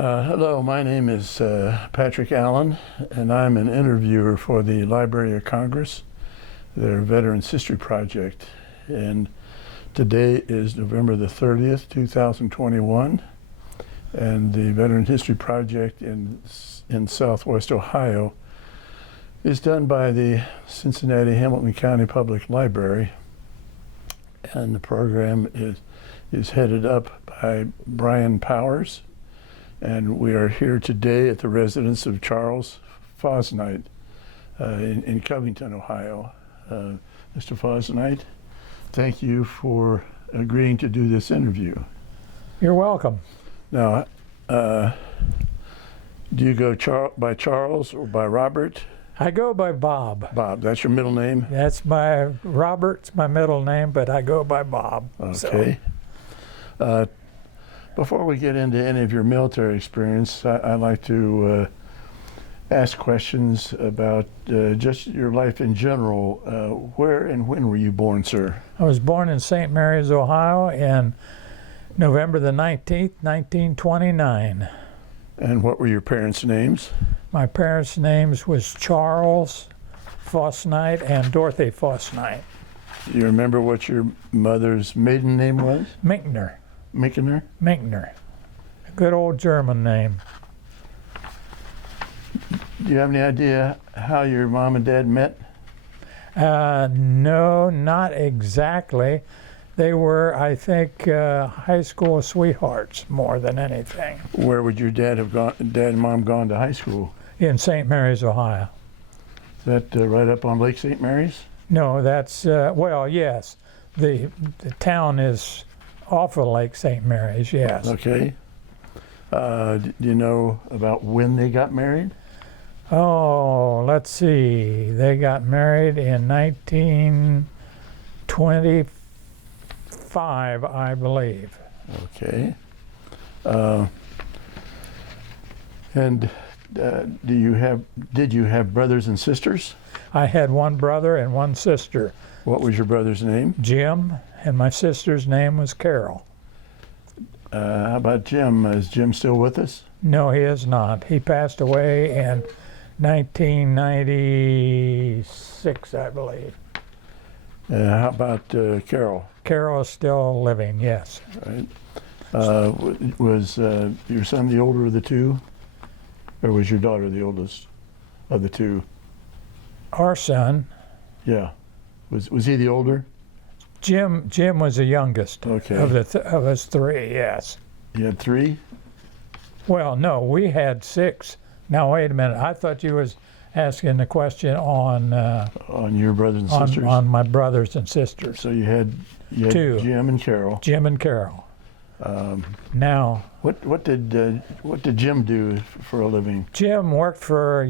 Hello, my name is Patrick Allen, and I'm an interviewer for the Library of Congress, their Veterans History Project. And today is November the 30th, 2021, and the Veterans History Project in Southwest Ohio is done by the Cincinnati Hamilton County Public Library, and the program is headed up by Brian Powers. And we are here today at the residence of Charles Fosnight in Covington, Ohio. Mr. Fosnight, thank you for agreeing to do this interview. You're welcome. Now, do you go by Charles or by Robert? I go by Bob. Bob, that's your middle name? Robert's my middle name, but I go by Bob. Okay. So. Before we get into any of your military experience, I'd like to ask questions about just your life in general. Where and when were you born, sir? I was born in St. Mary's, Ohio, in November the 19th, 1929. And what were your parents' names? My parents' names was Charles Fosnight and Dorothy Fosnight. Do you remember what your mother's maiden name was? Minkner. Minkner? Minkner. A good old German name. Do you have any idea how your mom and dad met? No, not exactly. They were, I think, high school sweethearts more than anything. Where would your dad and mom gone to high school? In St. Mary's, Ohio. Is that right up on Lake St. Mary's? No, that's, well, yes. The town is off of Lake St. Mary's, yes. Okay. Do you know about when they got married? Oh, let's see. They got married in 1925, I believe. Okay. And did you have brothers and sisters? I had one brother and one sister. What was your brother's name? Jim, and my sister's name was Carol. How about Jim? Is Jim still with us? No, he is not. He passed away in 1996, I believe. How about Carol? Carol is still living, yes. Right. Was your son the older of the two? Or was your daughter the oldest of the two? Our son. Yeah. Was he the older? Jim was the youngest of us three, yes. You had three? Well, no, we had six. Now, wait a minute. I thought you was asking the question on your brothers and sisters? On my brothers and sisters. So you had two. Jim and Carol. Jim and Carol. Now, what did Jim do for a living? Jim worked for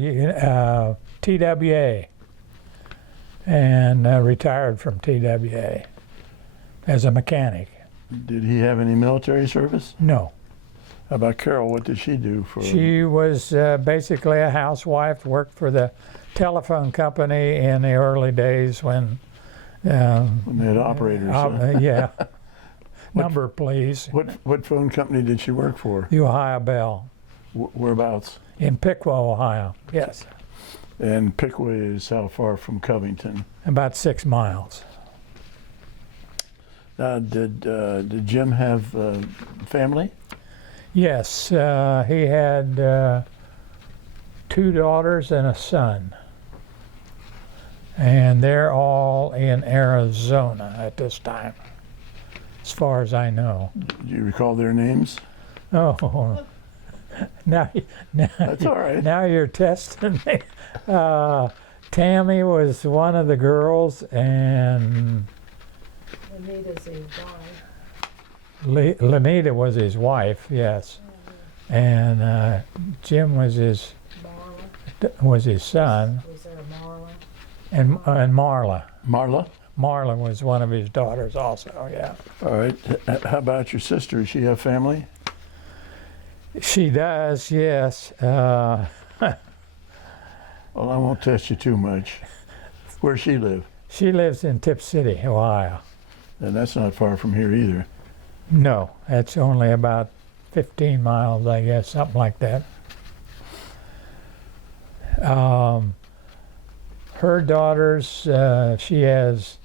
TWA and retired from TWA as a mechanic. Did he have any military service? No. How about Carol? What did she do for? She was basically a housewife, worked for the telephone company in the early days when they had operators. Yeah. Number, please. What phone company did she work for? The Ohio Bell. Whereabouts? In Piqua, Ohio, yes. And Piqua is how far from Covington? About 6 miles. Did Jim have family? Yes, he had 2 daughters and a son. And they're all in Arizona at this time, as far as I know. Do you recall their names? Oh, now that's all right. Now you're testing me. Tammy was one of the girls, and Lanita's his wife. Lanita was his wife, yes. And Jim was his son. Was there a Marla? And Marla. Marla? Marla was one of his daughters also, yeah. All right. How about your sister? Does she have family? She does, yes. Well, I won't test you too much. Where's she live? She lives in Tip City, Ohio. And that's not far from here either. No, that's only about 15 miles, I guess, something like that. Her daughters, she has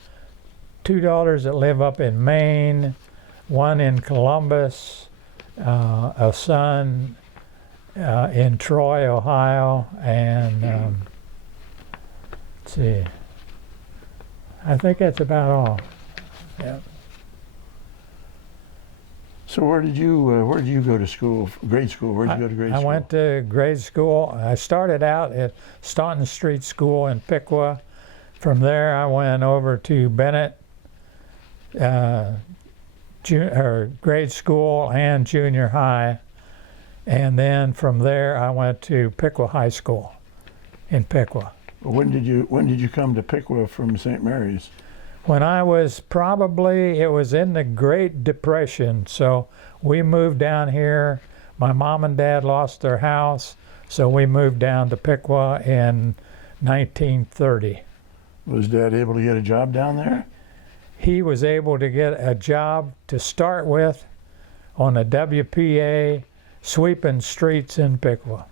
2 daughters that live up in Maine, one in Columbus, a son in Troy, Ohio, and let's see, I think that's about all. Yeah. So where did you go to school? Grade school? Where did you go to grade school? I went to grade school. I started out at Staunton Street School in Piqua. From there, I went over to Bennett grade school and junior high, and then from there, I went to Piqua High School in Piqua. When did you come to Piqua from St. Mary's? When I was it was in the Great Depression, so we moved down here. My mom and dad lost their house, so we moved down to Piqua in 1930. Was Dad able to get a job down there? He was able to get a job to start with on a WPA sweeping streets in Piqua.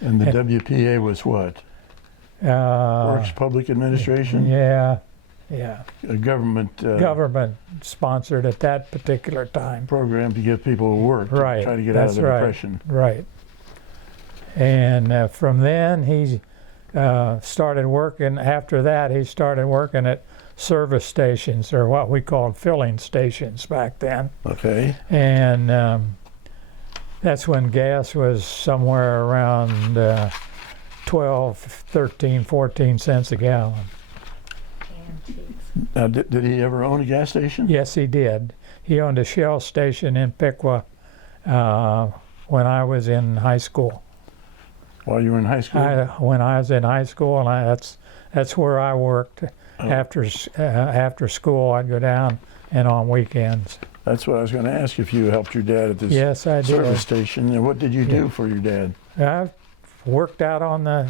And the WPA was what? Works Public Administration? Yeah. A government Government sponsored at that particular time. program to give people work, Right. to try to get out of the depression. Right. And from then he started working. After that, he started working at service stations, or what we called filling stations back then. Okay. And that's when gas was somewhere around 12, 13, 14 cents a gallon. Antiques. Now, did he ever own a gas station? Yes, he did. He owned a Shell station in Piqua when I was in high school. While you were in high school? When I was in high school, and that's where I worked. Oh. After school, I'd go down, and on weekends. That's what I was going to ask, if you helped your dad at this Yes, I did. service station. And what did you do Yeah. for your dad? I worked out on the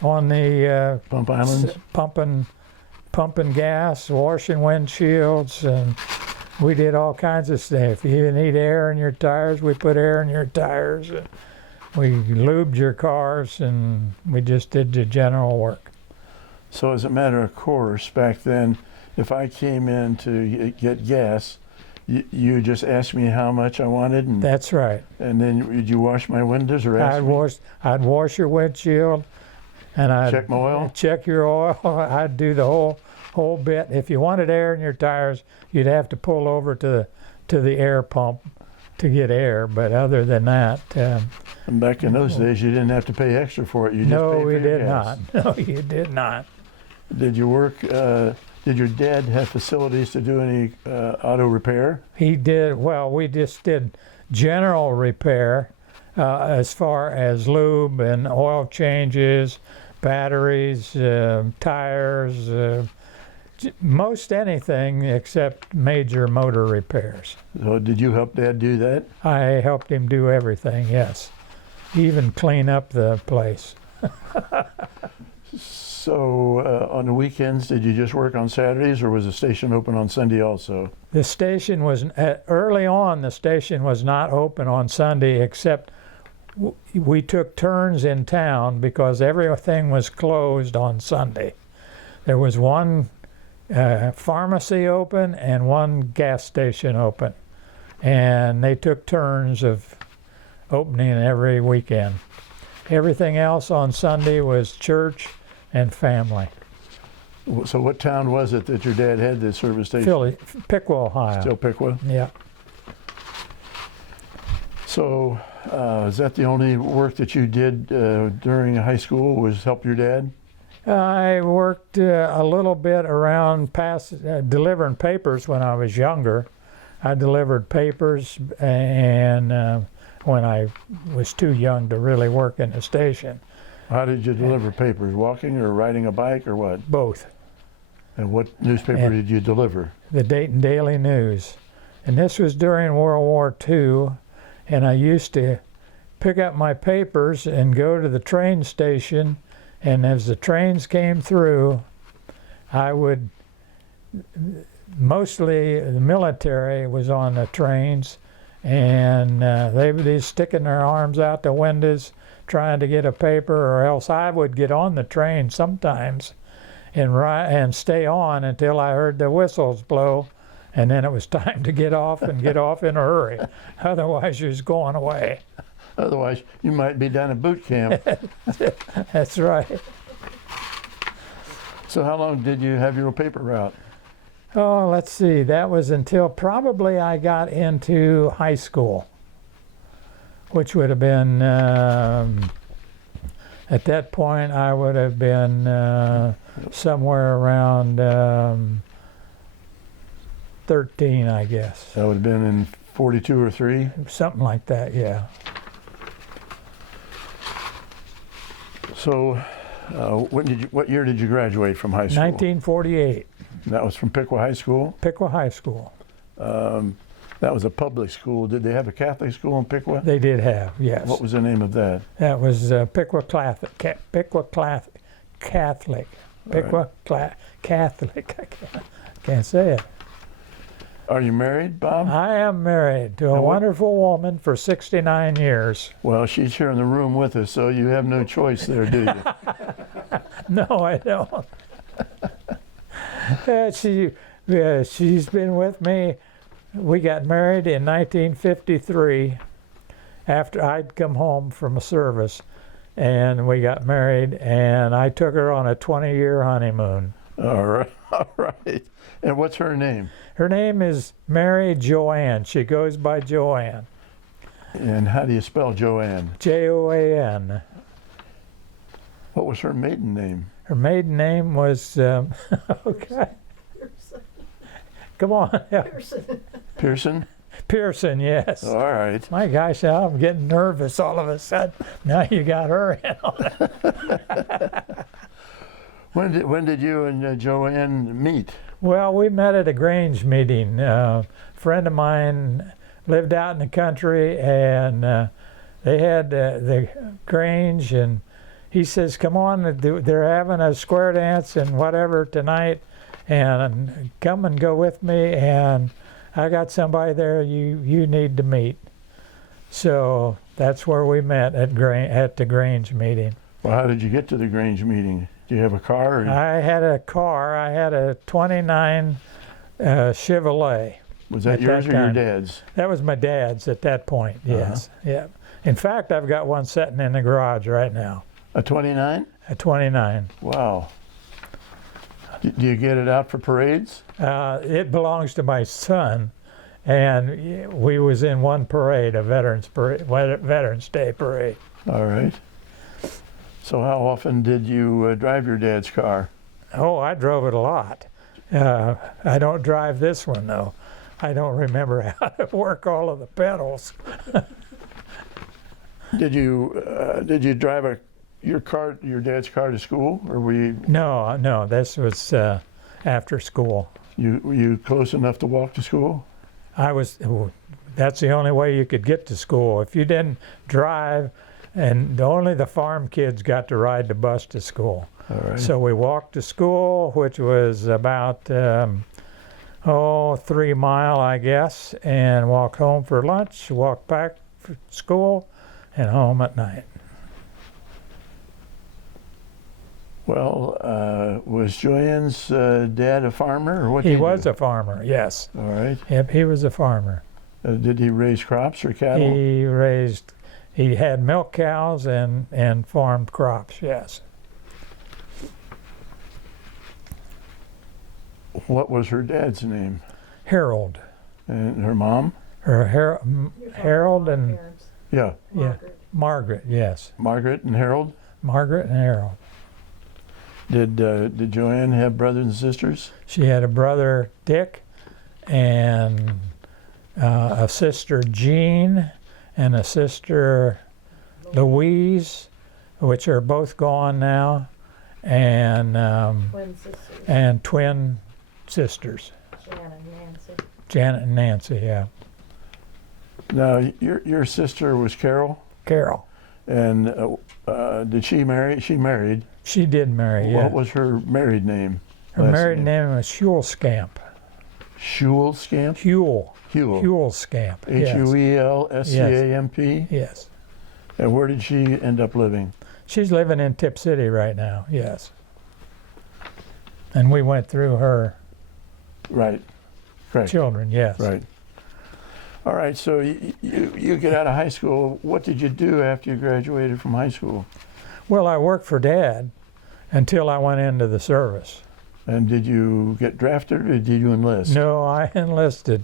Pump islands? pumping gas, washing windshields, and we did all kinds of stuff. If you need air in your tires, we put air in your tires. We lubed your cars, and we just did the general work. So as a matter of course, back then, if I came in to get gas, you just asked me how much I wanted, and That's right. then would you wash my windows or ask me? I'd wash your windshield, and I'd Check my oil? check your oil. I'd do the whole bit. If you wanted air in your tires, you'd have to pull over to the air pump to get air. But other than that, And back in those days, you didn't have to pay extra for it. You just paid no, for we your did gas. not. No, you did not. Did you work? Did your dad have facilities to do any auto repair? He did. Well, we just did general repair as far as lube and oil changes, batteries, tires, most anything except major motor repairs. So did you help Dad do that? I helped him do everything, yes. Even clean up the place. So on the weekends, did you just work on Saturdays, or was the station open on Sunday also? The station was, early on, the station was not open on Sunday, except we took turns in town because everything was closed on Sunday. There was one pharmacy open and one gas station open, and they took turns of opening every weekend. Everything else on Sunday was church and family. So what town was it that your dad had this service station? Piqua, Ohio. Still Piqua? Yeah. So is that the only work that you did during high school, was help your dad? I worked a little bit around delivering papers when I was younger. I delivered papers, and when I was too young to really work in the station. How did you deliver papers? Walking or riding a bike or what? Both. And what newspaper did you deliver? The Dayton Daily News. And this was during World War II, and I used to pick up my papers and go to the train station, and as the trains came through, I would, mostly the military was on the trains, and they would be sticking their arms out the windows trying to get a paper, or else I would get on the train sometimes and stay on until I heard the whistles blow, and then it was time to get off and get off in a hurry. Otherwise, you was going away. Otherwise, you might be down at boot camp. That's right. So how long did you have your paper route? Oh, let's see. That was until probably I got into high school, which would have been, at that point, I would have been somewhere around 13, I guess. That would have been in 42 or 3? Something like that, yeah. So what year did you graduate from high school? 1948, That was from Piqua High School? Piqua High School. That was a public school. Did they have a Catholic school in Piqua? They did have, yes. What was the name of that? That was Piqua Catholic. Piqua Catholic. Piqua Catholic. I can't say it. Are you married, Bob? I am married to a wonderful woman for 69 years. Well, she's here in the room with us, so you have no choice there, do you? No, I don't. She's been with me. We got married in 1953 after I'd come home from a service, and we got married, and I took her on a 20-year honeymoon. All right, all right. And what's her name? Her name is Mary Joanne. She goes by Joanne. And how do you spell Joanne? Joanne. What was her maiden name? Her maiden name was, okay, Pearson. come on. Pearson. Pearson? Pearson, yes. All right. My gosh, now I'm getting nervous all of a sudden. Now you got her in on it. When did you and Joanne meet? Well, we met at a Grange meeting. A friend of mine lived out in the country, and they had the Grange, and he says, come on, they're having a square dance and whatever tonight, and come and go with me, and I got somebody there you need to meet. So that's where we met at the Grange meeting. Well, how did you get to the Grange meeting? Do you have a car? Or I had a car. I had a 29 Chevrolet. was that at yours that or your time. dad's? That was my dad's at that point, yes. Yeah. In fact, I've got one sitting in the garage right now, A 29? a 29. Wow. Do you get it out for parades? It belongs to my son, and we was in one parade, a Veterans Day parade. All right. So how often did you drive your dad's car? Oh, I drove it a lot. I don't drive this one, though. I don't remember how to work all of the pedals. Did you drive your dad's car to school, or were you No, this was after school. were you close enough to walk to school? That's the only way you could get to school. If you didn't drive, and only the farm kids got to ride the bus to school. All right. So we walked to school, which was about 3 miles, I guess, and walk home for lunch, walk back to school, and home at night. Well, was Joanne's dad a farmer, or what? He did was do? a farmer, yes. All right. Yep, he was a farmer. Did he raise crops or cattle? He had milk cows and farmed crops, yes. What was her dad's name? Harold. And her mom? Harold and Yeah. Margaret, yes. Margaret and Harold? Margaret and Harold. Did Joanne have brothers and sisters? She had a brother, Dick, and a sister, Jean, and a sister, Louise, which are both gone now, and Twin sisters. and twin sisters, Janet and Nancy. Janet and Nancy. Yeah, Now, your sister was Carol, Carol. and did she marry? She married. She did marry. Yeah. What was her married name? Her last married name was Schulskamp. Shul Scamp? Huel. Huel. Huel Scamp. Yes. Huelscamp? Yes. And where did she end up living? She's living in Tip City right now. Yes. And we went through her Right. Correct. children. Yes. Right. All right, so you get out of high school. What did you do after you graduated from high school? Well, I worked for Dad until I went into the service. And did you get drafted or did you enlist? No, I enlisted.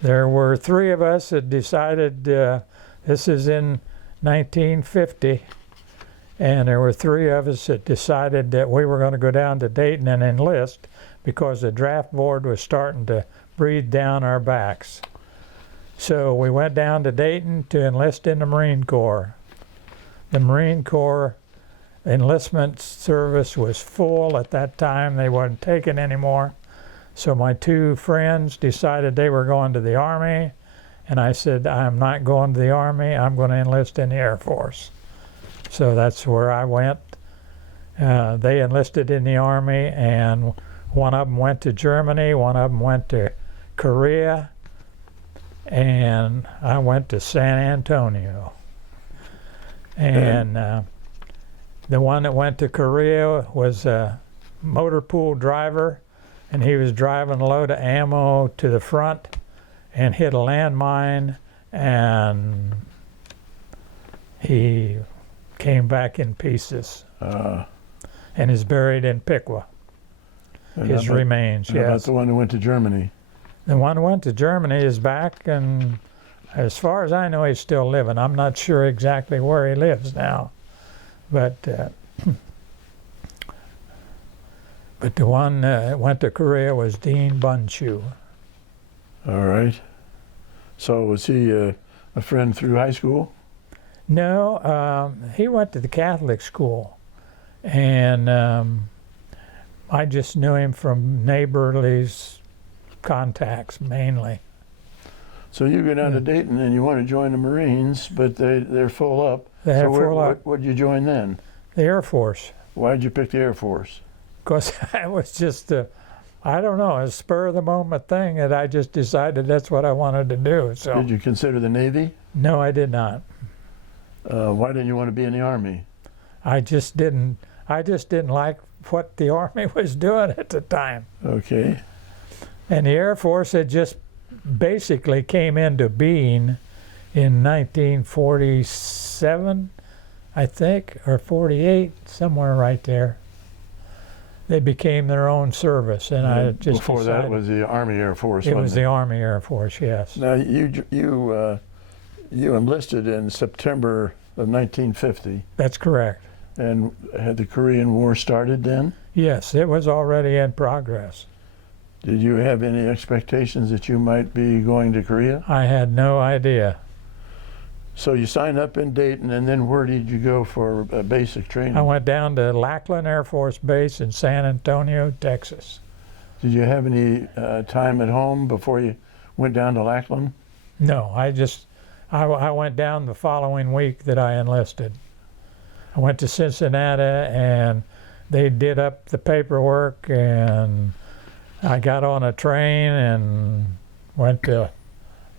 There were 3 of us that decided, this is in 1950, and there were 3 of us that decided that we were going to go down to Dayton and enlist because the draft board was starting to breathe down our backs. So we went down to Dayton to enlist in the Marine Corps. The Marine Corps enlistment service was full at that time. They weren't taking anymore. So my 2 friends decided they were going to the Army, and I said, I'm not going to the Army, I'm going to enlist in the Air Force. So that's where I went. They enlisted in the Army, and one of them went to Germany, one of them went to Korea, and I went to San Antonio. And the one that went to Korea was a motor pool driver, and he was driving a load of ammo to the front and hit a landmine, and he came back in pieces and is buried in Piqua. His remains, How about yes. the one who went to Germany? The one who went to Germany is back, and as far as I know, he's still living. I'm not sure exactly where he lives now, but the one that went to Korea was Dean Bunchu. All right. So was he a friend through high school? No, he went to the Catholic school, and I just knew him from neighborly contacts mainly. So you go down to Dayton and you want to join the Marines, but they're full up. They're so full up. What did you join then? The Air Force. Why did you pick the Air Force? Because I was just, I don't know, a spur of the moment thing that I just decided that's what I wanted to do. So Did you consider the Navy? no, I did not. Why didn't you want to be in the Army? I just didn't like what the Army was doing at the time. Okay. And the Air Force had just basically came into being in 1947, I think, or 48, somewhere right there. They became their own service, and I just Before decided that was the Army Air Force. it was wasn't the Army Air Force, yes. Now you enlisted in September of 1950, That's correct. and had the Korean War started then? Yes, it was already in progress. Did you have any expectations that you might be going to Korea? I had no idea. So you signed up in Dayton, and then where did you go for basic training? I went down to Lackland Air Force Base in San Antonio, Texas. Did you have any time at home before you went down to Lackland? No, I went down the following week that I enlisted. I went to Cincinnati, and they did up the paperwork, and I got on a train and went to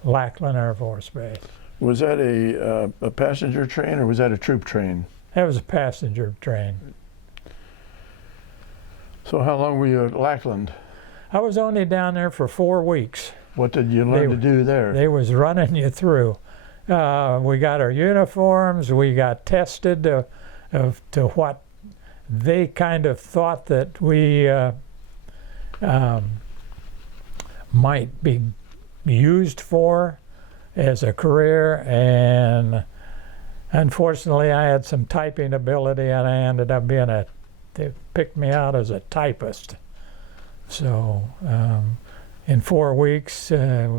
Lackland Air Force Base. Was that a passenger train or was that a troop train? That was a passenger train. So how long were you at Lackland? I was only down there for 4 weeks. What did you learn to do there? They was running you through. We got our uniforms. We got tested to what they kind of thought that we might be used for as a career, and unfortunately I had some typing ability, and I ended up being they picked me out as a typist. So in 4 weeks they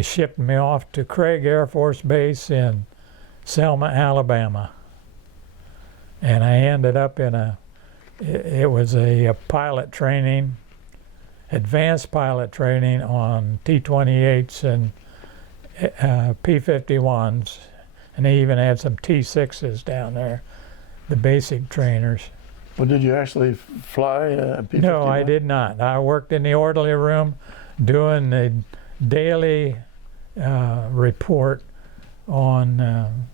shipped me off to Craig Air Force Base in Selma, Alabama, and I ended up in it was a pilot training, advanced pilot training on T-28s and P-51s, and they even had some T-6s down there, the basic trainers. Well, did you actually fly P-51? No, I did not. I worked in the orderly room doing the daily report on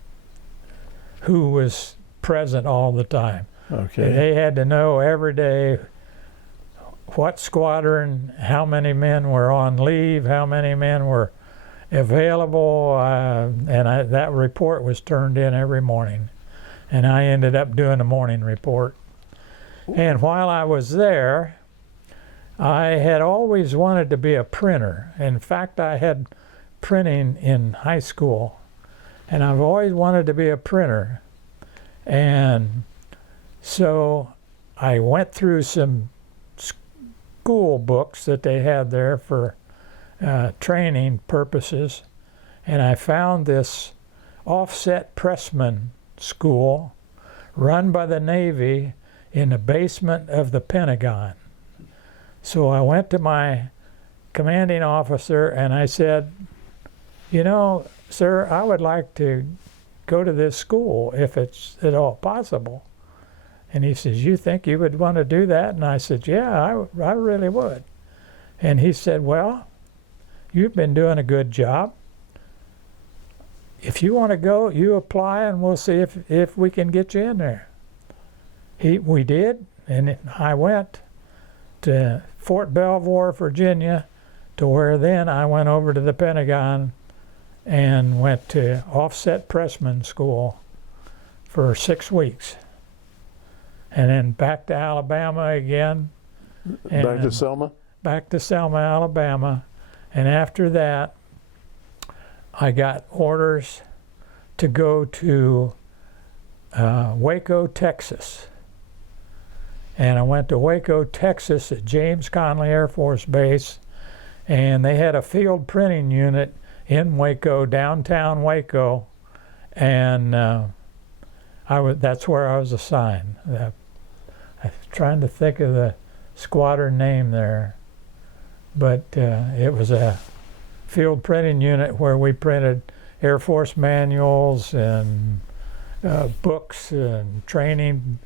who was present all the time. Okay. They had to know every day what squadron, how many men were on leave, how many men were available, that report was turned in every morning. And I ended up doing a morning report. And while I was there, I had always wanted to be a printer. In fact, I had printing in high school, and I've always wanted to be a printer. And so I went through some school books that they had there for training purposes, and I found this offset pressman school run by the Navy in the basement of the Pentagon. So I went to my commanding officer and I said, you know, sir, I would like to go to this school if it's at all possible. And he says, you think you would want to do that? And I said, yeah, I really would. And he said, well, you've been doing a good job. If you want to go, you apply and we'll see if we can get you in there. We did, and I went to Fort Belvoir, Virginia, to where then I went over to the Pentagon and went to offset pressman school for 6 weeks. And then back to Alabama again. Back to Selma? Back to Selma, Alabama. And after that, I got orders to go to Waco, Texas. And I went to Waco, Texas at James Conley Air Force Base, and they had a field printing unit in Waco, downtown Waco, and that's where I was assigned. I was trying to think of the squadron name there, but it was a field printing unit where we printed Air Force manuals and books and training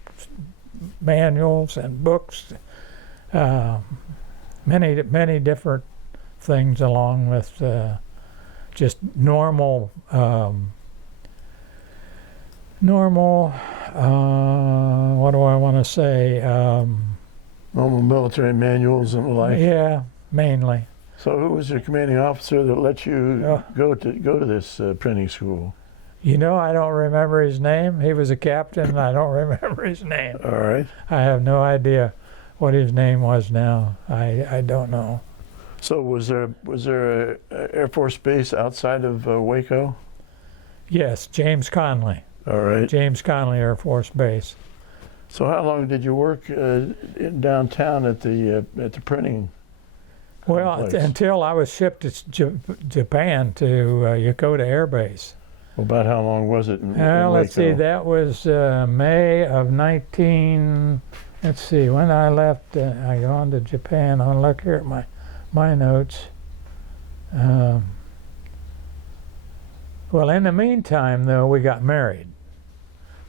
manuals and books, many different things, along with just normal what do I want to say, Normal military manuals and the like. yeah, mainly. So who was your commanding officer that let you go to this printing school? You know, I don't remember his name. He was a captain, and I don't remember his name. All right. I have no idea what his name was now. I don't know. So was there a Air Force base outside of Waco? Yes, James Conley. All right. James Conley Air Force Base. So how long did you work in downtown at the printing? Well, complex? until I was shipped to Japan, to Yokota Air Base. Well, about how long was it in Waco? Let's see, that was May of 19... Let's see, when I left, I gone to Japan. I'll look here at my notes. Well, in the meantime, though, we got married.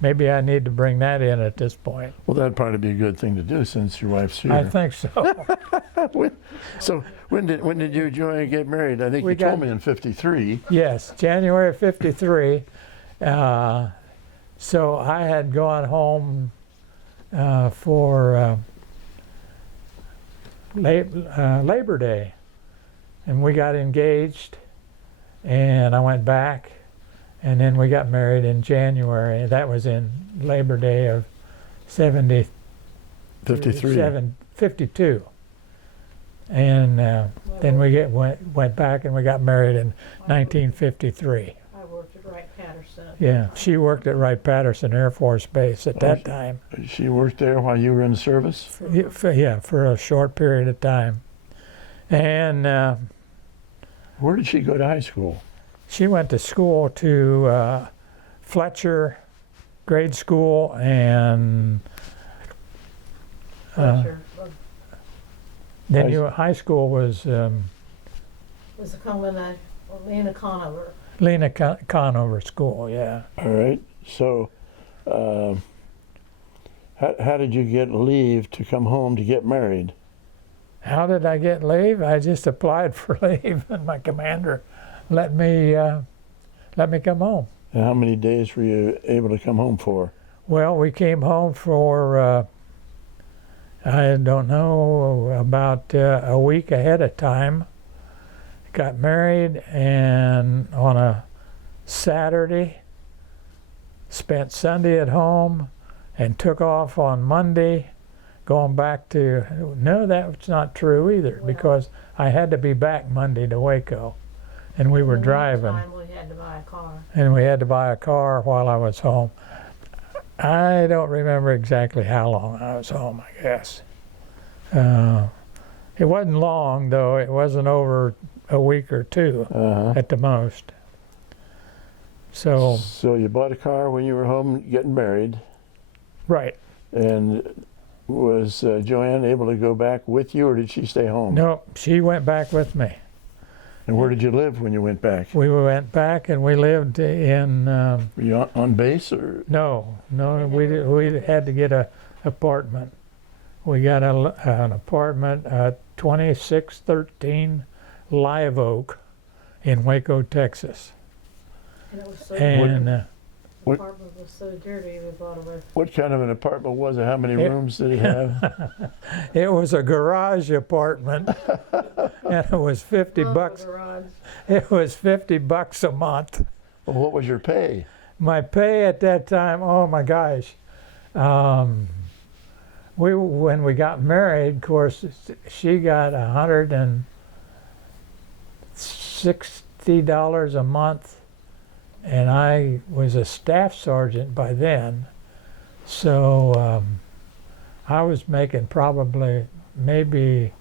Maybe I need to bring that in at this point. Well, that'd probably be a good thing to do since your wife's here. I think so. So when did you join and get married? I think you told me in '53. Yes, January of '53. So I had gone home for Labor Day, and we got engaged, and I went back, and then we got married in January. That was in Labor Day of 52. And then we went back and we got married in 1953. I worked at Wright-Patterson. Yeah, she worked at Wright-Patterson Air Force Base at that time. She worked there while you were in the service? Yeah, for a short period of time. And where did she go to high school? she went to school to Fletcher grade school and Fletcher then high school was was a combination, Lena Conover. Lena Conover School, yeah. All right. So, how did you get leave to come home to get married? How did I get leave? I just applied for leave, and my commander let me come home. And how many days were you able to come home for? Well, we came home for I don't know, about a week ahead of time. Got married, and on a Saturday, spent Sunday at home, and took off on Monday, going back to, no, that's not true either, Well, because I had to be back Monday to Waco, and we were In the driving, meantime, we had to buy a car. and we had to buy a car while I was home. I don't remember exactly how long I was home, I guess. It wasn't long, though. It wasn't over a week or two at the most. So, So you bought a car when you were home getting married, right. and was Joanne able to go back with you, or did she stay home? No, she went back with me. And where did you live when you went back? We went back and we lived in, Were you on base, or? no, we had to get an apartment. We got an apartment at 2613 Live Oak in Waco, Texas. And it was so And the what- apartment was so dirty, we bought it with. What kind of an apartment was it? How many It- rooms did it have? it was a garage apartment, and it was 50 bucks. Garage. It was $50 a month. Well, what was your pay? My pay at that time, oh my gosh. When we got married, of course, she got $160 a month, and I was a staff sergeant by then. So I was making probably maybe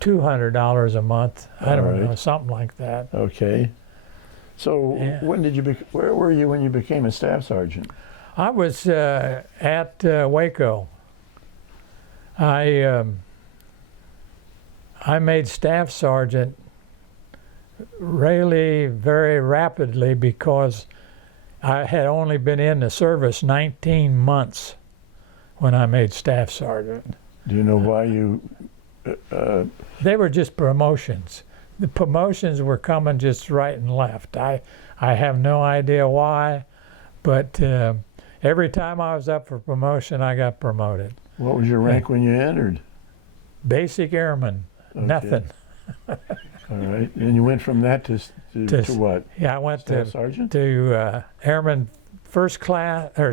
$200 a month. I don't All right. know, something like that. Okay. So Yeah. when did you? Where were you when you became a staff sergeant? I was at Waco. I made staff sergeant really very rapidly because I had only been in the service 19 months when I made staff sergeant. Do you know why you? They were just promotions. The promotions were coming just right and left. I have no idea why, but every time I was up for promotion, I got promoted. What was your rank when you entered? Basic airman, Okay. nothing. All right. And you went from that to what? Yeah, I went Staff sergeant? to airman first class or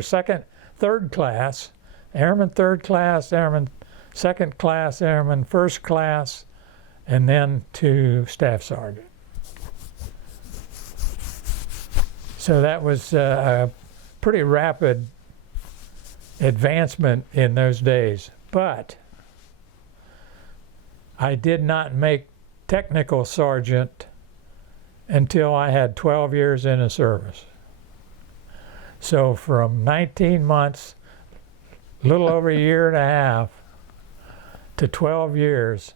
third class, airman third class, airman second class, airman first class, and then to staff sergeant. So that was a pretty rapid advancement in those days. But I did not make technical sergeant until I had 12 years in the service. So from 19 months, a little over a year and a half, to 12 years,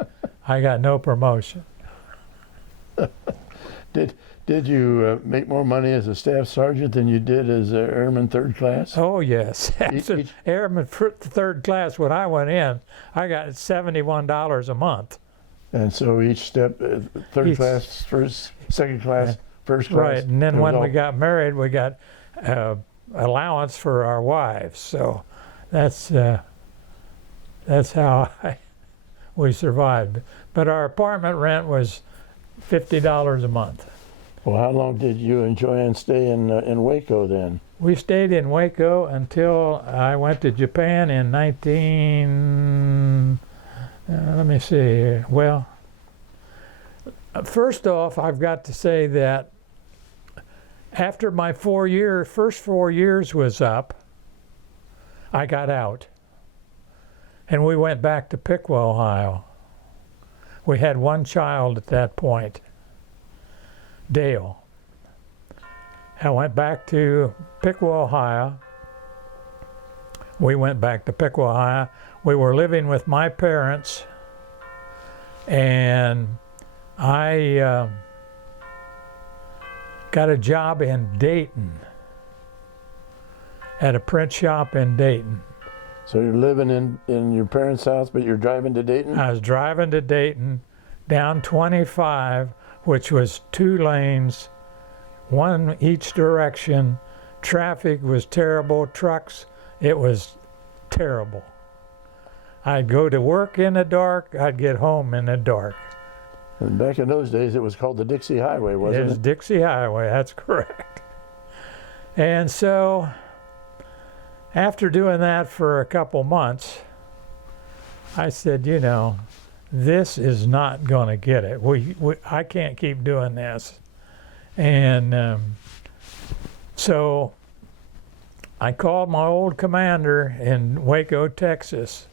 I got no promotion. Did you make more money as a staff sergeant than you did as an airman third class? Oh yes, Each- airman third class. When I went in, I got $71 a month. And so each step, third Each- class, first, second class, first class. Right, and then it was when all- we got married, we got allowance for our wives. So that's how we survived. But our apartment rent was $50 a month. Well, how long did you and Joanne stay in Waco then? We stayed in Waco until I went to Japan in let me see. Well, first off, I've got to say that after my first 4 years was up, I got out. And we went back to Piqua, Ohio. We had one child at that point, Dale. I went back to Piqua, Ohio. We went back to Piqua, Ohio. We were living with my parents, and I got a job in Dayton, at a print shop in Dayton. So you're living in your parents' house, but you're driving to Dayton? I was driving to Dayton down 25, which was 2 lanes, one each direction. Traffic was terrible, trucks, it was terrible. I'd go to work in the dark, I'd get home in the dark. And back in those days, it was called the Dixie Highway, wasn't It was it? Dixie Highway, that's correct. And so, after doing that for a couple months, I said, you know, this is not going to get it. I can't keep doing this. And so I called my old commander in Waco, Texas,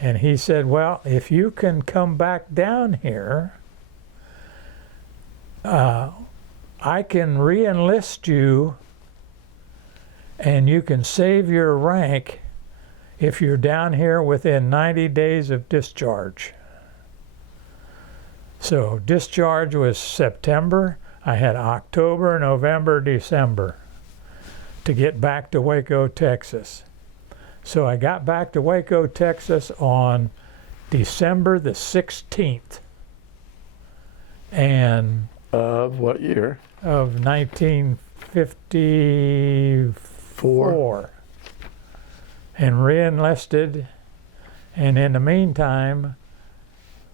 and he said, well, if you can come back down here, I can re-enlist you and you can save your rank if you're down here within 90 days of discharge. So discharge was September. I had October, November, December to get back to Waco, Texas. So I got back to Waco, Texas on December the 16th. And Of what year? of 1954. And re-enlisted. And in the meantime,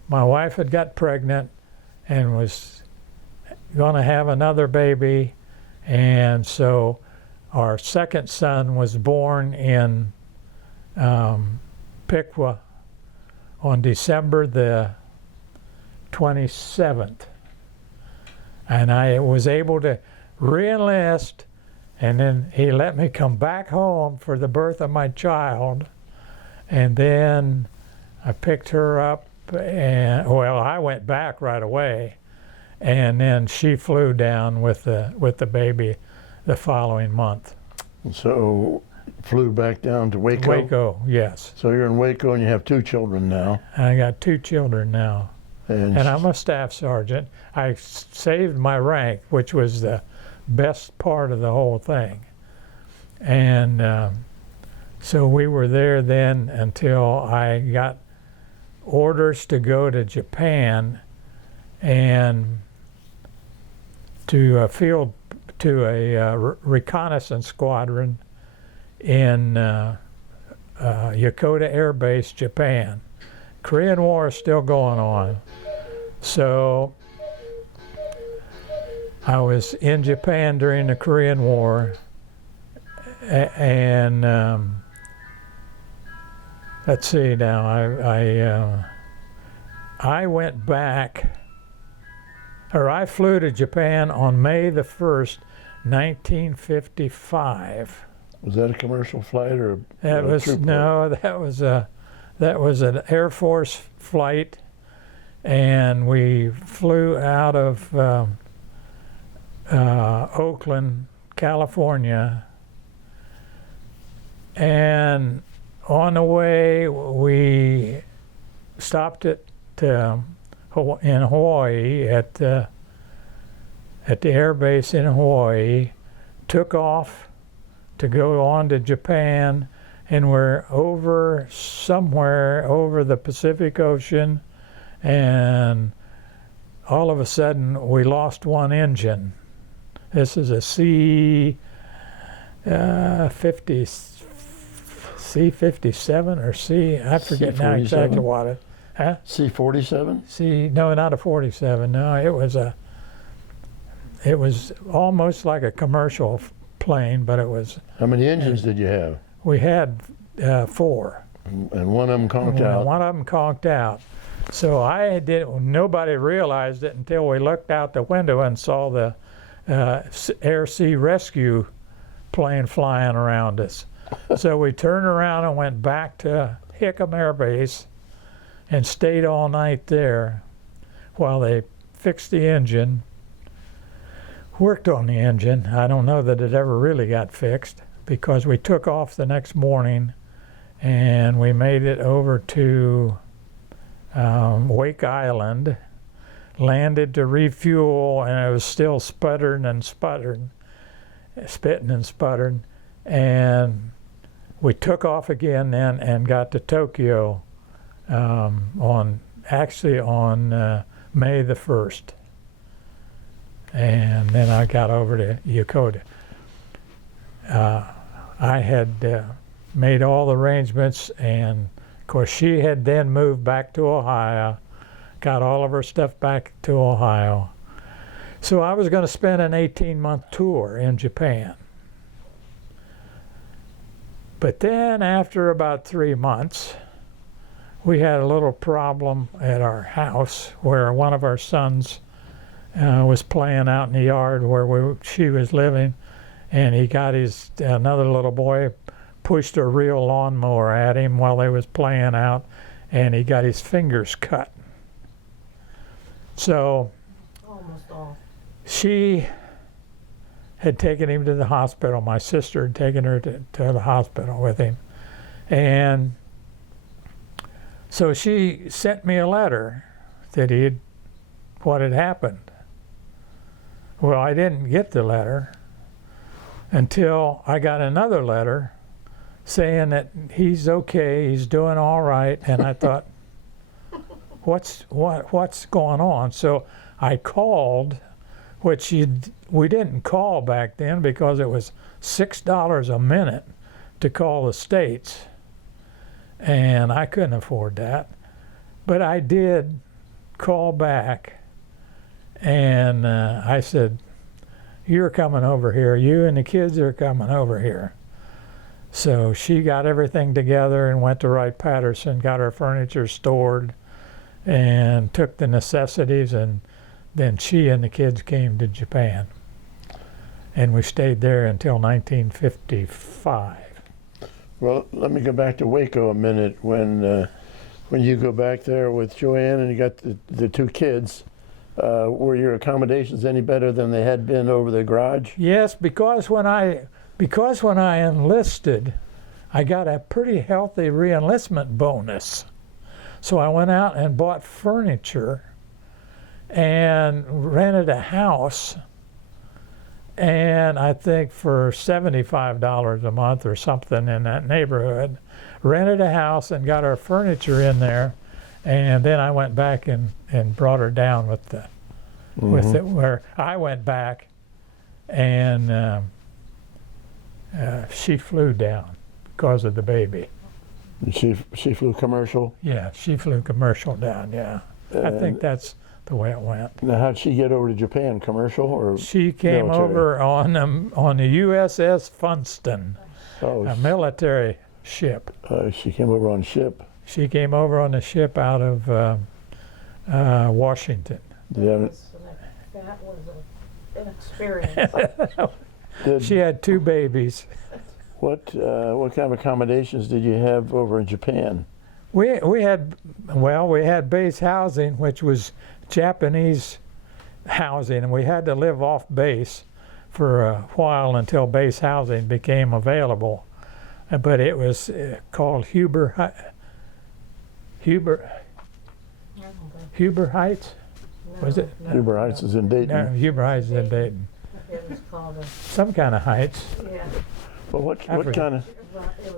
my wife had got pregnant and was going to have another baby. And so our second son was born in Piqua on December the 27th. And I was able to re-enlist, and then he let me come back home for the birth of my child. And then I picked her up, and well, I went back right away, and then she flew down with the baby the following month. So flew back down to Waco? Waco, yes. So you're in Waco and you have 2 children now. I got 2 children now. And I'm a staff sergeant. I saved my rank, which was the best part of the whole thing. And so we were there then until I got orders to go to Japan and to a reconnaissance squadron in Yokota Air Base, Japan. Korean War is still going on. So I was in Japan during the Korean War, and let's see now, I went back, or I flew to Japan on May the 1st, 1955. was that a commercial flight or That was troop no, that was an Airforce flight, and we flew out of Oakland, California, and on the way we stopped in Hawaii at the air base in Hawaii, took off to go on to Japan, and we're somewhere over the Pacific Ocean, and all of a sudden we lost one engine. This is a C-57 or I forget now exactly what it. Huh? C-47? No, not a 47. No, it was almost like a commercial plane, but it was. How many engines did you have? We had 4. And one of them conked out. One of them conked out. So nobody realized it until we looked out the window and saw the air-sea rescue plane flying around us. So we turned around and went back to Hickam Air Base and stayed all night there while they fixed the engine, worked on the engine. I don't know that it ever really got fixed, because we took off the next morning and we made it over to Wake Island, landed to refuel, and it was still spitting and sputtering. And we took off again then and got to Tokyo on May the 1st. And then I got over to Yokota. I had made all the arrangements, and of course she had then moved back to Ohio, got all of her stuff back to Ohio. So I was going to spend an 18-month tour in Japan. But then after about 3 months, we had a little problem at our house where one of our sons was playing out in the yard where she was living, and he got another little boy pushed a real lawnmower at him while they was playing out, and he got his fingers cut. So Almost all. she had taken him to the hospital. My sister had taken her to the hospital with him. And so she sent me a letter that what had happened. Well, I didn't get the letter until I got another letter saying that he's okay, he's doing all right, and I thought, what's going on? So I called, which we didn't call back then because it was $6 a minute to call the States, and I couldn't afford that. But I did call back, and I said, you're coming over here, you and the kids are coming over here. So she got everything together and went to Wright-Patterson, got her furniture stored, and took the necessities, and then she and the kids came to Japan. And we stayed there until 1955. Well, let me go back to Waco a minute. When you go back there with Joanne and you got the two kids, were your accommodations any better than they had been over the garage? Yes, because when I enlisted, I got a pretty healthy re-enlistment bonus. So I went out and bought furniture and rented a house, and I think for $75 a month or something in that neighborhood, rented a house and got our furniture in there, and then I went back and brought her down with it, where I went back, and she flew down because of the baby. She flew commercial? Yeah, she flew commercial down, yeah. I think that's the way it went. Now, how'd she get over to Japan? Commercial or She came military? over on the USS Funston, a military ship. She came over on ship? She came over on the ship out of Washington. That was an experience. She had 2 babies. What kind of accommodations did you have over in Japan? We had base housing, which was Japanese housing, and we had to live off base for a while until base housing became available. But it was called Huber Heights. Was it? Huber Heights is in Dayton. No, Huber Heights is in Dayton. It was called Some kind of heights. yeah. Well, what forget. kind of?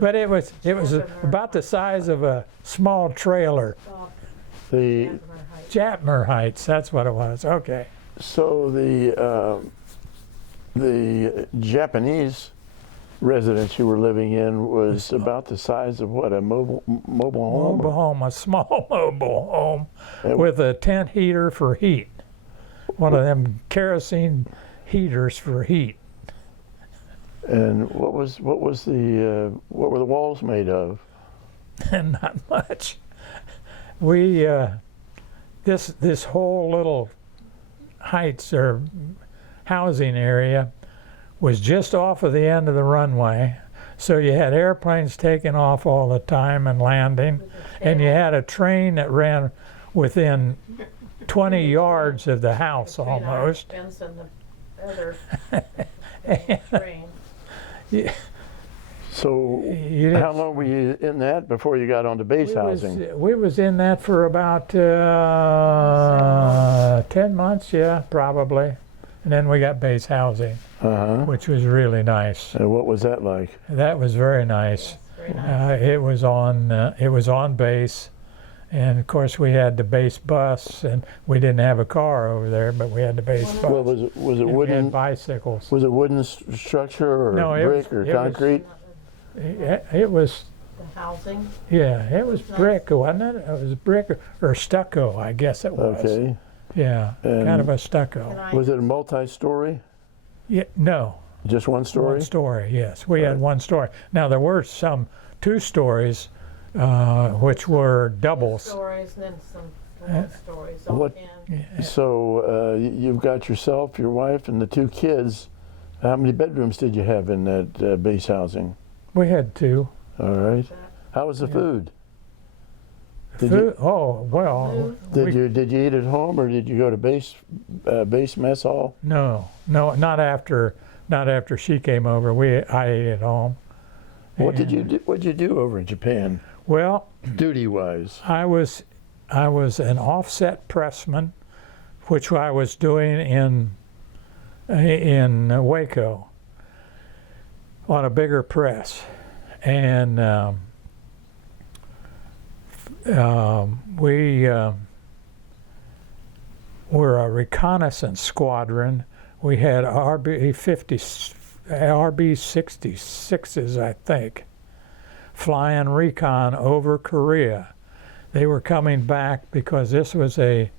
But it was about the size of a small trailer. The Jatmer Heights, that's what it was. Okay. So the Japanese residence you were living in was about the size of what, a mobile home? Mobile home, a small mobile home with a tent heater for heat. One of them kerosene heaters for heat. And what were the walls made of? And not much. We this whole little heights or housing area was just off of the end of the runway, so you had airplanes taking off all the time and landing, and you had a train that ran within 20 yards of the house almost. And the other train. Yeah. So how long were you in that before you got onto base housing? We was in that for about 10 months, yeah, probably. And then we got base housing, which was really nice. And what was that like? That was very nice. Very nice. It was on base, and of course we had the base bus, and we didn't have a car over there, but we had the base bus. Well, was it And we had wooden? bicycles. Was it wooden structure or No, it was- brick or it was- concrete? It was, The housing. yeah, it was brick, wasn't it? It was brick or stucco, I guess it was. Okay. Yeah, And kind of a Can stucco. I, Was it a multi-story? Yeah, no, Just one story? one story. Yes, we had Right. one story. Now there were some 2 stories, which were doubles. stories and then some one stories on What- end. Yeah. So you've got yourself, your wife, and the 2 kids. How many bedrooms did you have in that base housing? We had 2. All right. How was the Yeah. food? Did you, Food, oh well, did you eat at home or did you go to base mess hall? no, not after she came over. I ate at home. What did you And- do? What did you do over in Japan, Well, duty wise? I was an offset pressman, which I was doing in Waco on a bigger press, and we were a reconnaissance squadron. We had RB-66s, I think, flying recon over Korea. They were coming back because this was a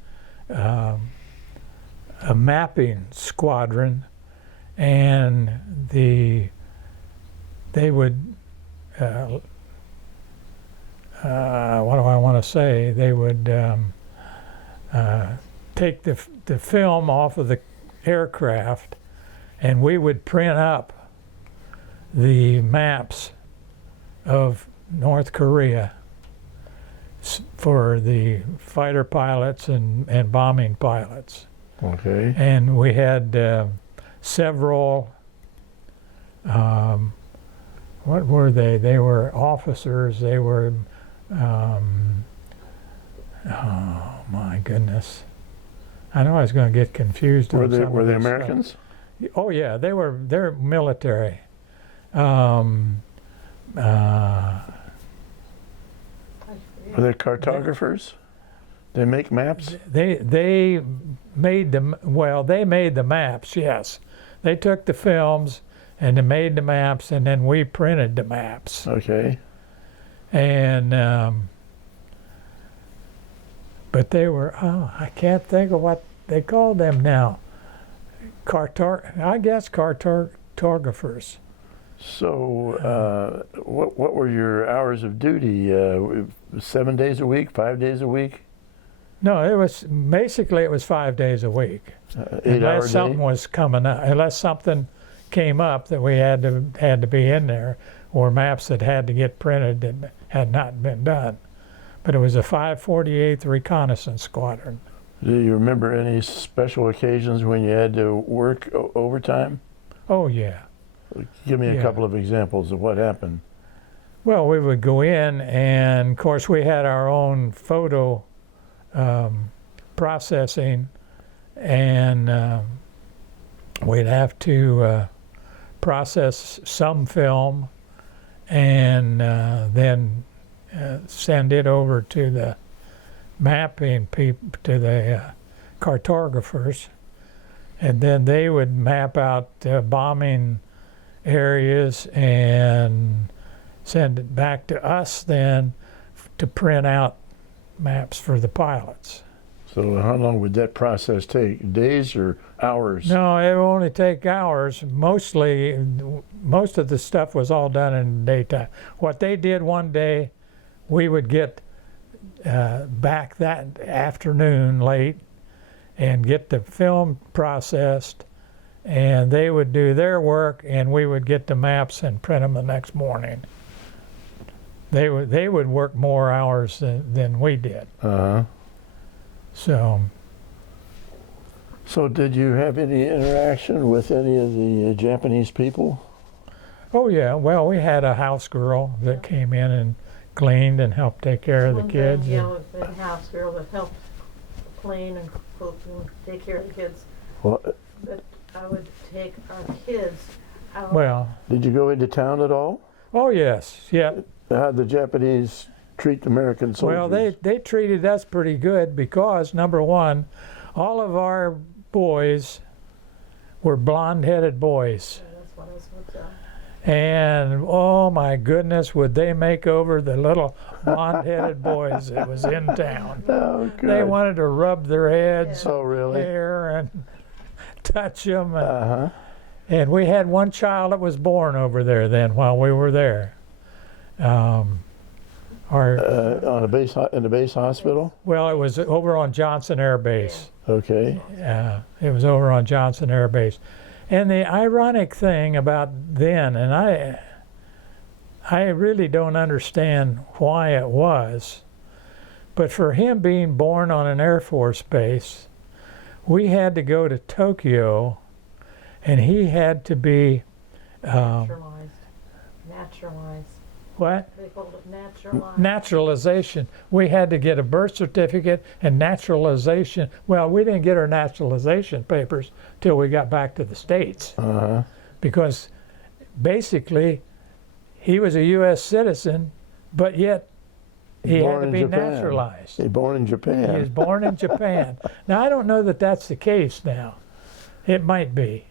mapping squadron, and they would what do I want to say? They would take the film off of the aircraft, and we would print up the maps of North Korea for the fighter pilots and bombing pilots. Okay. And we had several, what were they? They were officers. They were, oh my goodness. I know I was going to get confused. Were on they some of were they this stuff. Americans? Oh yeah, they're military. Were they cartographers? They make maps. They made them. Well, they made the maps. Yes, they took the films and they made the maps, and then we printed the maps. Okay. And but they were. Oh, I can't think of what they called them now. I guess cartographers. So, what were your hours of duty? 7 days a week, 5 days a week, No, it was 5 days a week. 8 Unless hours a something day? was coming up, unless something came up that we had to be in there, or maps that had to get printed that had not been done. But it was a 548th Reconnaissance Squadron. Do you remember any special occasions when you had to work overtime? Oh yeah. Give me a Yeah. couple of examples of what happened. Well, we would go in, and of course we had our own photo processing, and we'd have to process some film and then send it over to the mapping people, to the cartographers, and then they would map out bombing areas and send it back to us then to print out maps for the pilots. So how long would that process take? Days or hours? No, it would only take hours. Most of the stuff was all done in the daytime. What they did one day, we would get back that afternoon late and get the film processed, and they would do their work, and we would get the maps and print them the next morning. They would work more hours than we did. Uh-huh. So So did you have any interaction with any of the Japanese people? oh yeah, well, we had a house girl that came in and cleaned and helped take care of the One kids. thing, and- we've been house girl that helped clean and cook and take care of the kids. Well, But I would take our kids out. Well, did you go into town at all? Oh yes, yeah. How'd the Japanese treat American soldiers? Well, they treated us pretty good because, number one, all of our boys were blonde-headed boys. Yeah, that's what I was going to tell. And oh my goodness, would they make over the little blonde-headed boys that was in town. Oh, good. They wanted to rub their heads, Oh, really? hair, and touch them. Uh-huh. And we had one child that was born over there then while we were there. Our On a base in the base hospital? Well, it was over on Johnson Air Base. Okay. It was over on Johnson Air Base. And the ironic thing about then, and I really don't understand why it was, but for him being born on an Air Force base, we had to go to Tokyo, and he had to be Naturalized. what? They called it naturalized. Naturalization. We had to get a birth certificate and naturalization. Well, we didn't get our naturalization papers till we got back to the States, Uh-huh. because basically he was a U.S. citizen, but yet he had Born to in be Japan. naturalized. He's born in He Japan. was born in Japan. Now, I don't know that that's the case now. It might be.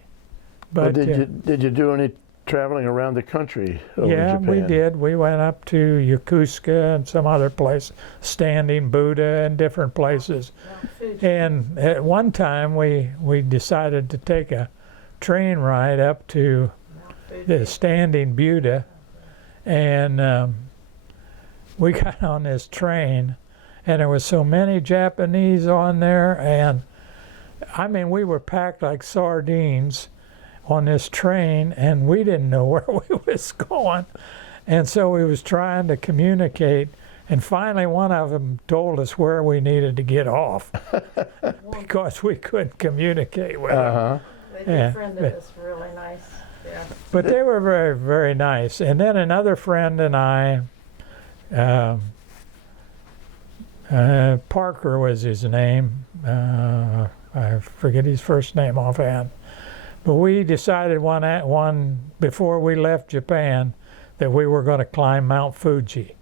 But But did you do any traveling around the country over yeah, Japan? we did. We went up to Yokosuka and some other place, Standing Buddha and different places. Mount Fuji. And at one time we decided to take a train ride up to Mount Fuji. the Standing Buddha, and we got on this train, and there was so many Japanese on there, and I mean we were packed like sardines on this train, and we didn't know where we was going, and so we was trying to communicate, and finally one of them told us where we needed to get off because we couldn't communicate with them. Uh-huh. They Yeah, befriended but- us really nice. Yeah. But they were very, very nice. And then another friend and I, Parker was his name. I forget his first name offhand. But we decided one before we left Japan that we were going to climb Mount Fuji.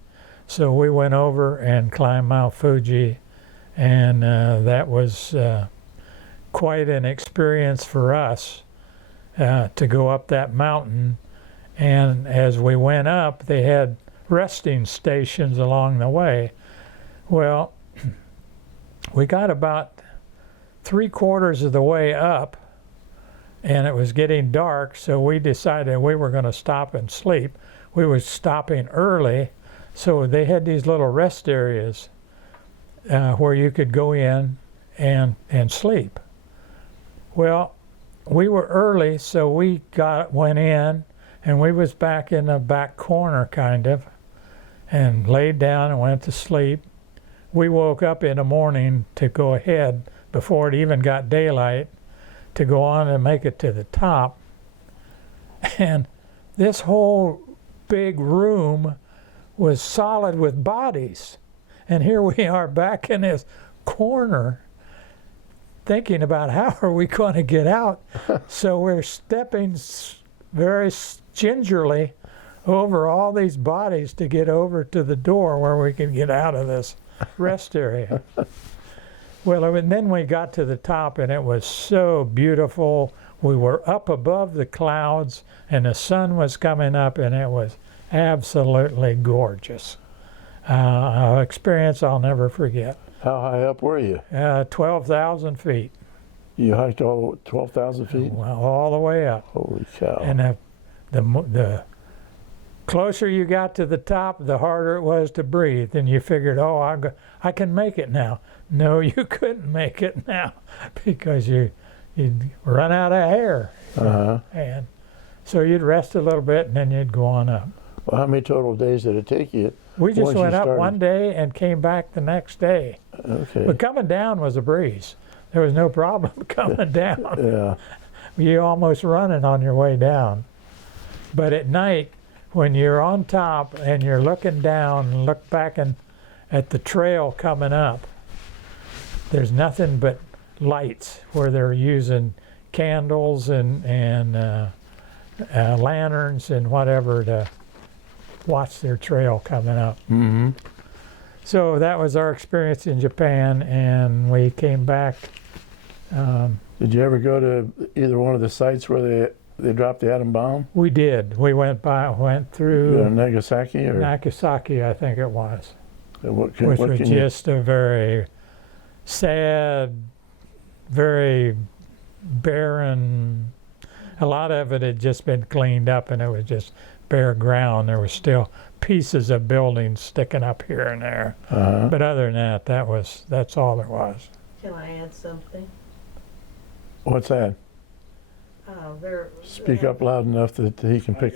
So we went over and climbed Mount Fuji, and that was quite an experience for us. To go up that mountain, and as we went up, they had resting stations along the way. Well, we got about 3/4 of the way up, and it was getting dark, so we decided we were going to stop and sleep. We were stopping early, so they had these little rest areas where you could go in and sleep. Well, we were early, so we went in, and we was back in the back corner kind of, and laid down and went to sleep. We woke up in the morning to go ahead before it even got daylight to go on and make it to the top. And this whole big room was solid with bodies. And here we are back in this corner thinking about how are we going to get out. So we're stepping very gingerly over all these bodies to get over to the door where we can get out of this rest area. Well, and then we got to the top, and it was so beautiful. We were up above the clouds, and the sun was coming up, and it was absolutely gorgeous. An experience I'll never forget. How high up were you? 12,000 feet. You hiked all 12,000 feet? Well, all the way up. Holy cow. And the closer you got to the top, the harder it was to breathe. And you figured, oh, I can make it now. No, you couldn't make it now because you'd run out of air. Uh-huh. And so you'd rest a little bit, and then you'd go on up. Well, how many total days did it take you? We just once you went up started? one day and came back the next day. Okay. But coming down was a breeze. There was no problem coming down. Yeah. You're almost running on your way down. But at night, when you're on top and you're looking down and look back at the trail coming up, there's nothing but lights where they're using candles and lanterns and whatever watch their trail coming up. Mm-hmm. So that was our experience in Japan, and we came back. Did you ever go to either one of the sites where they dropped the atom bomb? We did. We went through Nagasaki or Nagasaki, I think it was, what which was can just a very sad, very barren. A lot of it had just been cleaned up, and it was just bare ground. There were still pieces of buildings sticking up here and there. But other than that, that's all there was. Can I add something? What's that? There. Speak up loud enough that he can pick.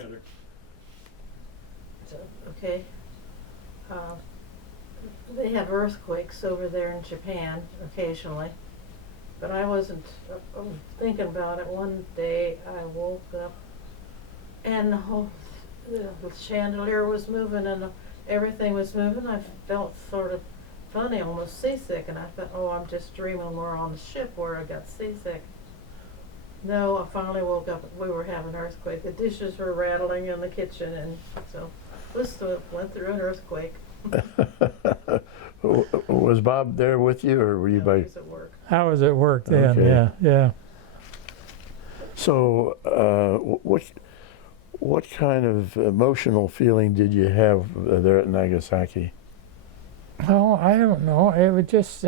Okay. They have earthquakes over there in Japan occasionally, but I wasn't thinking about it. One day I woke up and the chandelier was moving and everything was moving. I felt sort of funny, almost seasick, and I thought, oh, I'm just dreaming we're on the ship where I got seasick. No, I finally woke up. We were having an earthquake. The dishes were rattling in the kitchen, and so went through an earthquake. Was Bob there with you, or were you No, by? he was at work. I was at work then. Okay. Yeah. So, what kind of emotional feeling did you have there at Nagasaki? Oh, I don't know. It was just.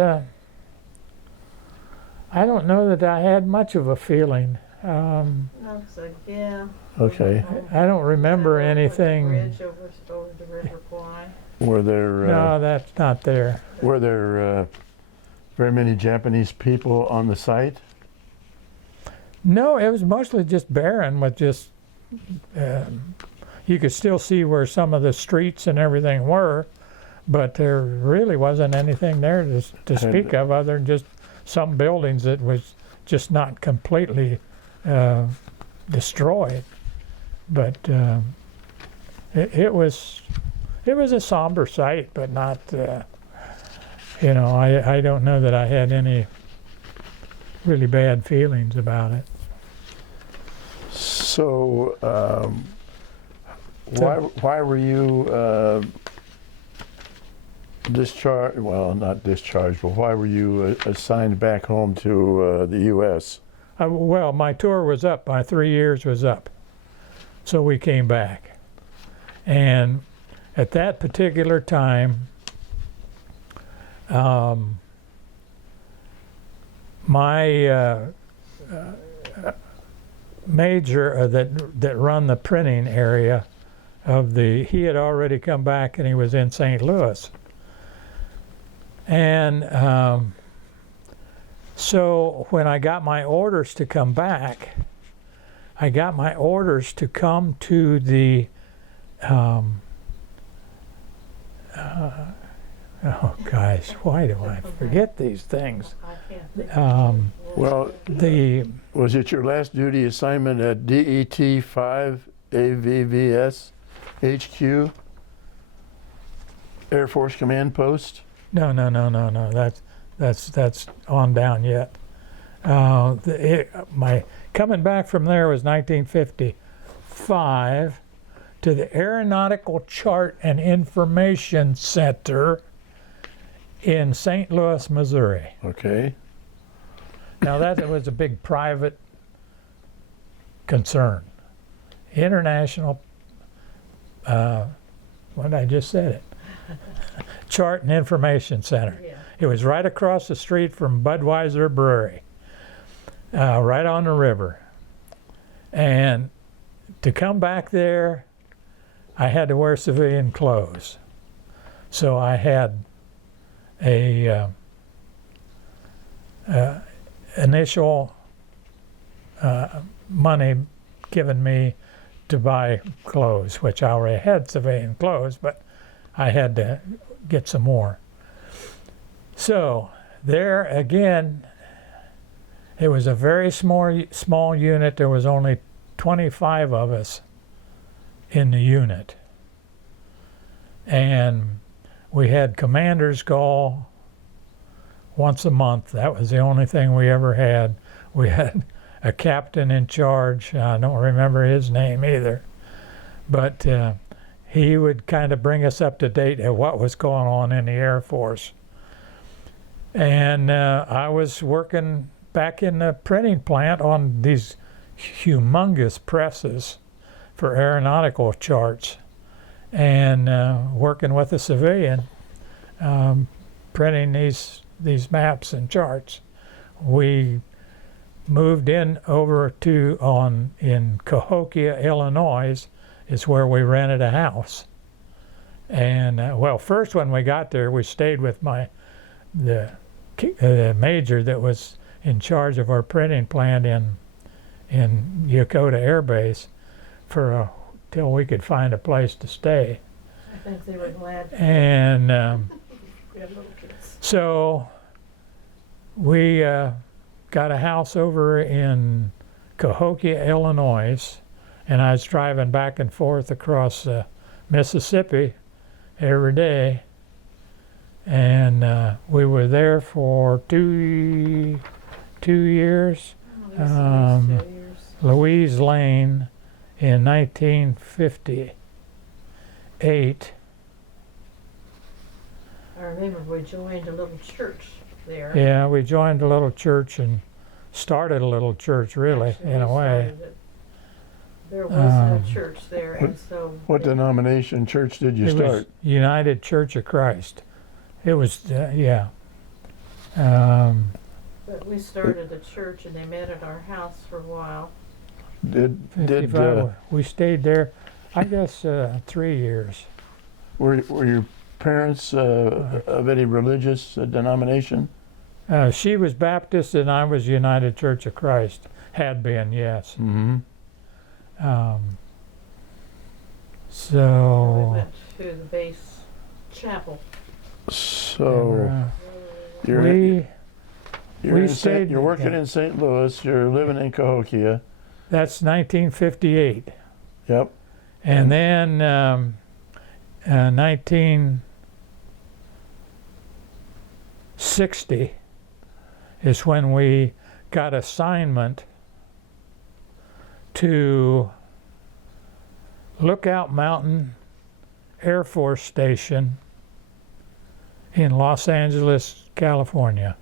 I don't know that I had much of a feeling. I was like, yeah. Okay. I don't remember anything. Bridge over the River Kwai. Were there No, that's not there. were there very many Japanese people on the site? No, it was mostly just barren with just. You could still see where some of the streets and everything were, but there really wasn't anything there to speak of other than just some buildings that was just not completely destroyed. But it was a somber sight, but not. I don't know that I had any really bad feelings about it. So, why were you discharged? Well, not discharged, but why were you assigned back home to the U.S.? Well, my tour was up. My 3 years was up, so we came back. And at that particular time, my major that run the printing area he had already come back, and he was in St. Louis. And so when I got my orders to come back, I got my orders to come to the oh gosh, why do I forget these things? I can't think Well, was it your last duty assignment at DET 5 AVVS HQ, Air Force Command Post? No. That's on down yet. My coming back from there was 1955 to the Aeronautical Chart and Information Center in St. Louis, Missouri. Okay. Now that was a big private concern. International, I just said it. Chart and Information Center. Yeah. It was right across the street from Budweiser Brewery, right on the river. And to come back there, I had to wear civilian clothes. So I had a initial money given me to buy clothes, which I already had civilian clothes, but I had to get some more. So there again, it was a very small unit. There was only 25 of us in the unit. And we had commander's call once a month. That was the only thing we ever had. We had a captain in charge. I don't remember his name either. But he would kind of bring us up to date at what was going on in the Air Force. And I was working back in the printing plant on these humongous presses for aeronautical charts, and working with a civilian, printing these maps and charts. We moved in over in Cahokia, Illinois, is where we rented a house. And well, first when we got there, we stayed with the major that was in charge of our printing plant in Yokota Air Base till we could find a place to stay. I think they were glad. And We had little kids. so we got a house over in Cahokia, Illinois, and I was driving back and forth across Mississippi every day. And we were there for two years. Oh, at least 2 years. Louise Lane in 1958. I remember we joined a little church there. Yeah, we joined a little church and started a little church, really, Actually, in we a way. started it. There was no church there, and so. What denomination church did you It start? was United Church of Christ. It was, yeah. Um, But we started a church, and they met at our house for a while. Did 55, we stayed there, I guess, 3 years. were your parents of any religious denomination? She was Baptist and I was United Church of Christ. Had been, yes. Mm-hmm. So. We went to the base chapel. So and, you're we you're working in St. Louis. You're living in Cahokia. that's 1958. Yep. And then 1960 is when we got assignment to Lookout Mountain Air Force Station in Los Angeles, California.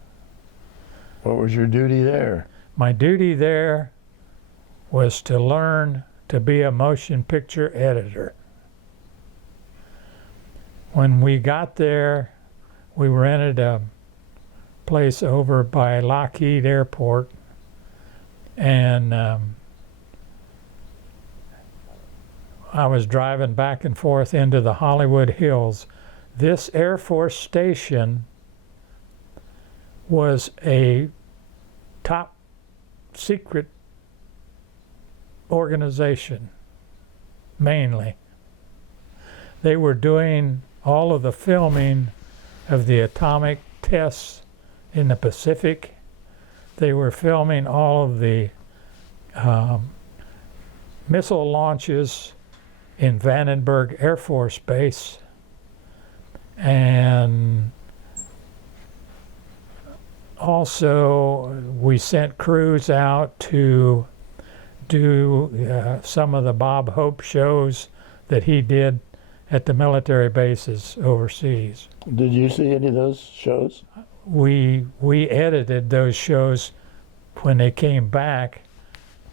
What was your duty there? My duty there was to learn to be a motion picture editor. When we got there, we rented a place over by Lockheed Airport, and I was driving back and forth into the Hollywood Hills. This Air Force station was a top secret organization, mainly. They were doing all of the filming of the atomic tests in the Pacific. They were filming all of the missile launches in Vandenberg Air Force Base, and also we sent crews out to do some of the Bob Hope shows that he did at the military bases overseas. Did you see any of those shows? We edited those shows when they came back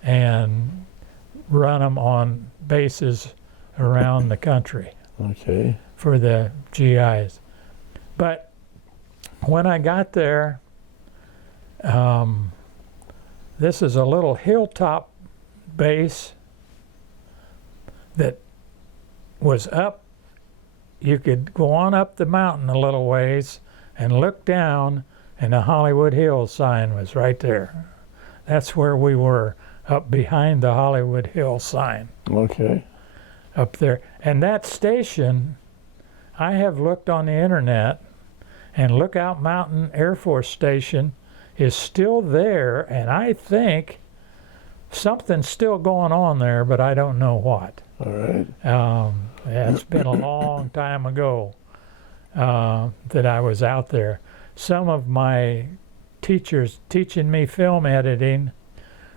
and run them on bases around the country. Okay. For the GIs. But when I got there, this is a little hilltop base that was up. You could go on up the mountain a little ways and look down, and the Hollywood Hills sign was right there. That's where we were, up behind the Hollywood Hills sign. Okay. Up there. And that station, I have looked on the internet, and Lookout Mountain Air Force Station is still there, and I think something's still going on there, but I don't know what. All right. It's been a long time ago that I was out there. Some of my teachers teaching me film editing,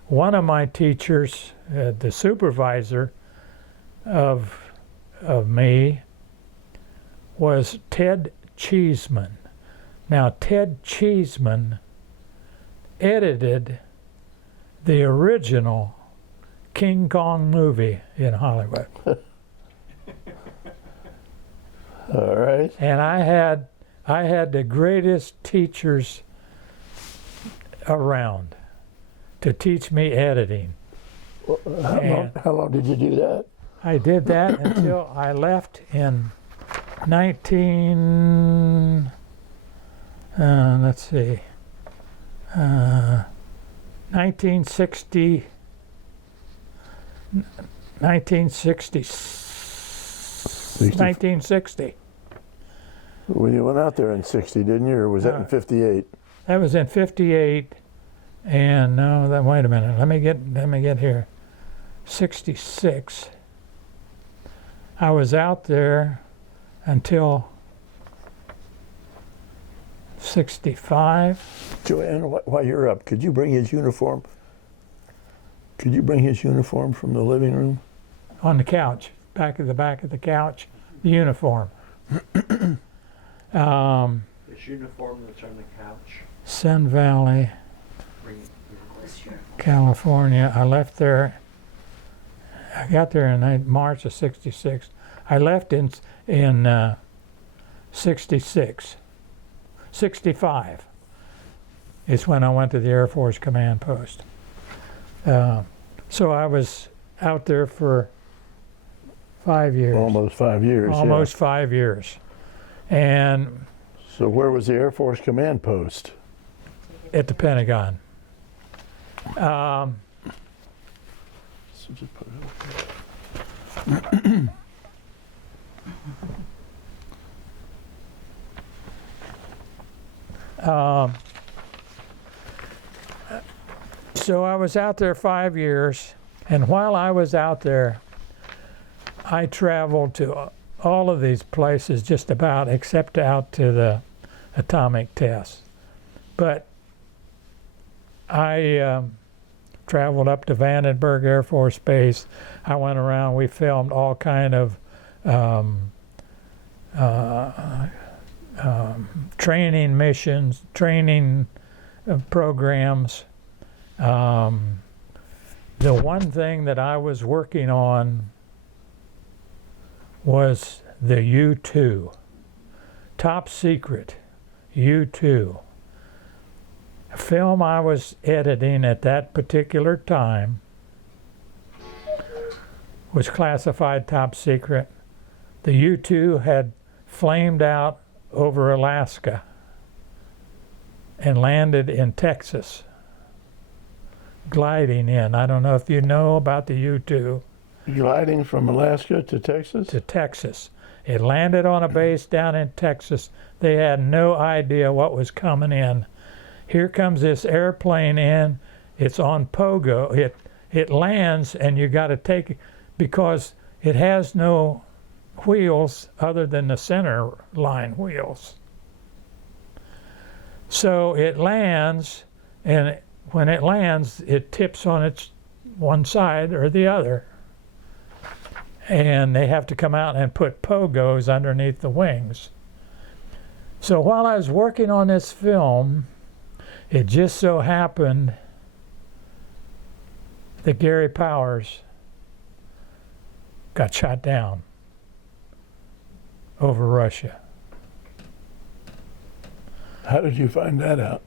one of my teachers, the supervisor of of me was Ted Cheeseman. Now, Ted Cheeseman edited the original King Kong movie in Hollywood. All right. And I had the greatest teachers around to teach me editing. How long did you do that? I did that until I left in 1960. 1960. Well, you went out there in 60, didn't you? Or was that in 58? That was in 58. And no, then wait a minute. Let me get here. 66. I was out there until 65. Joanne, while you're up, could you bring his uniform? Could you bring his uniform from the living room? On the couch, back of the couch, the uniform. His uniform that's on the couch. Sun Valley, Bring it here. California. I left there. I got there in March of '66. I left in '66. '65 is when I went to the Air Force Command Post. So I was out there for 5 years. Almost 5 years. Almost 5 years. And So where was the Air Force Command Post? at the Pentagon. So just put it over there. So I was out there 5 years, and while I was out there, I traveled to all of these places just about, except out to the atomic test. But I traveled up to Vandenberg Air Force Base. I went around, we filmed all kind of training missions, training programs. The one thing that I was working on was the U-2, top secret U-2. A film I was editing at that particular time was classified top secret. The U-2 had flamed out over Alaska and landed in Texas, gliding in. I don't know if you know about the U-2. Gliding from Alaska to Texas? To Texas. It landed on a base down in Texas. They had no idea what was coming in. Here comes this airplane in. It's on pogo. It lands, and you got to take it because it has no wheels other than the center line wheels. So it lands, and when it lands, it tips on its one side or the other. And they have to come out and put pogos underneath the wings. So while I was working on this film, it just so happened that Gary Powers got shot down over Russia. How did you find that out?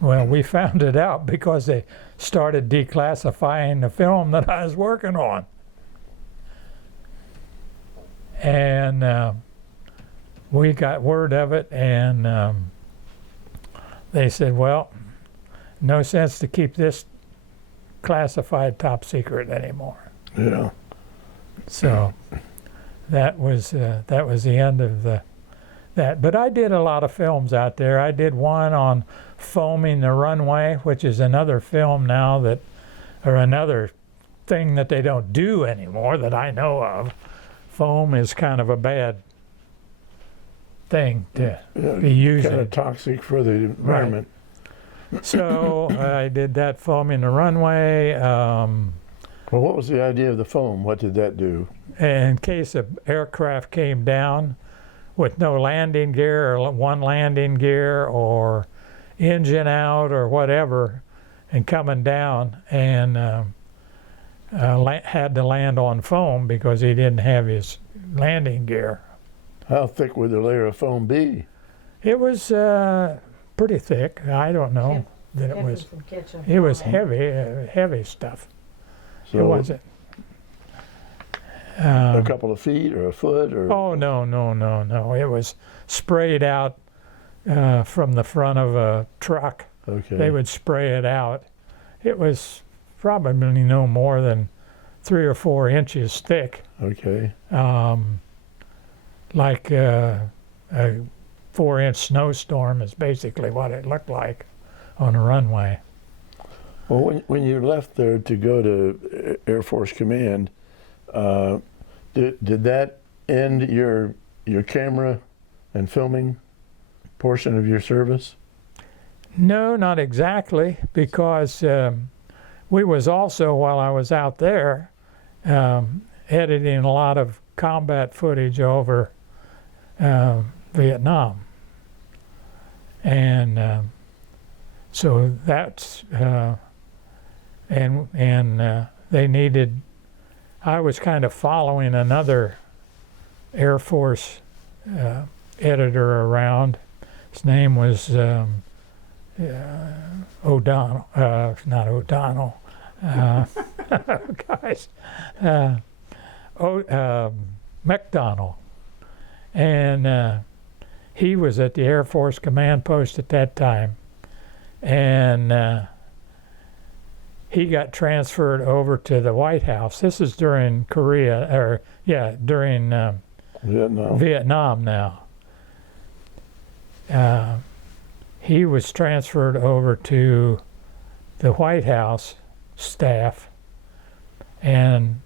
Well, we found it out because they started declassifying the film that I was working on. And we got word of it, and they said, well, no sense to keep this classified top secret anymore. Yeah. So that was the end of that. But I did a lot of films out there. I did one on foaming the runway, which is another film now or another thing that they don't do anymore that I know of. Foam is kind of a bad thing to be using. Kind of toxic for the environment. Right. So I did that foaming the runway. Well, what was the idea of the foam? What did that do? in case an aircraft came down with no landing gear or one landing gear or engine out or whatever and coming down and had to land on foam because he didn't have his landing gear. How thick would the layer of foam be? It was pretty thick. I don't know that it was. It was heavy, heavy stuff. So It wasn't. a couple of feet or a foot or? Oh, no. It was sprayed out from the front of a truck. Okay. They would spray it out. It was probably no more than 3 or 4 inches thick, Okay. like a 4-inch snowstorm is basically what it looked like on a runway. Well, when you left there to go to Air Force Command, did that end your camera and filming portion of your service? No, not exactly, because we was also, while I was out there, editing a lot of combat footage over Vietnam. And so that's, and they needed, I was kind of following another Air Force editor around. His name was O'Donnell, not O'Donnell, guys, McDonnell. And he was at the Air Force Command Post at that time. And he got transferred over to the White House. This is during during Vietnam now. He was transferred over to the White House staff, and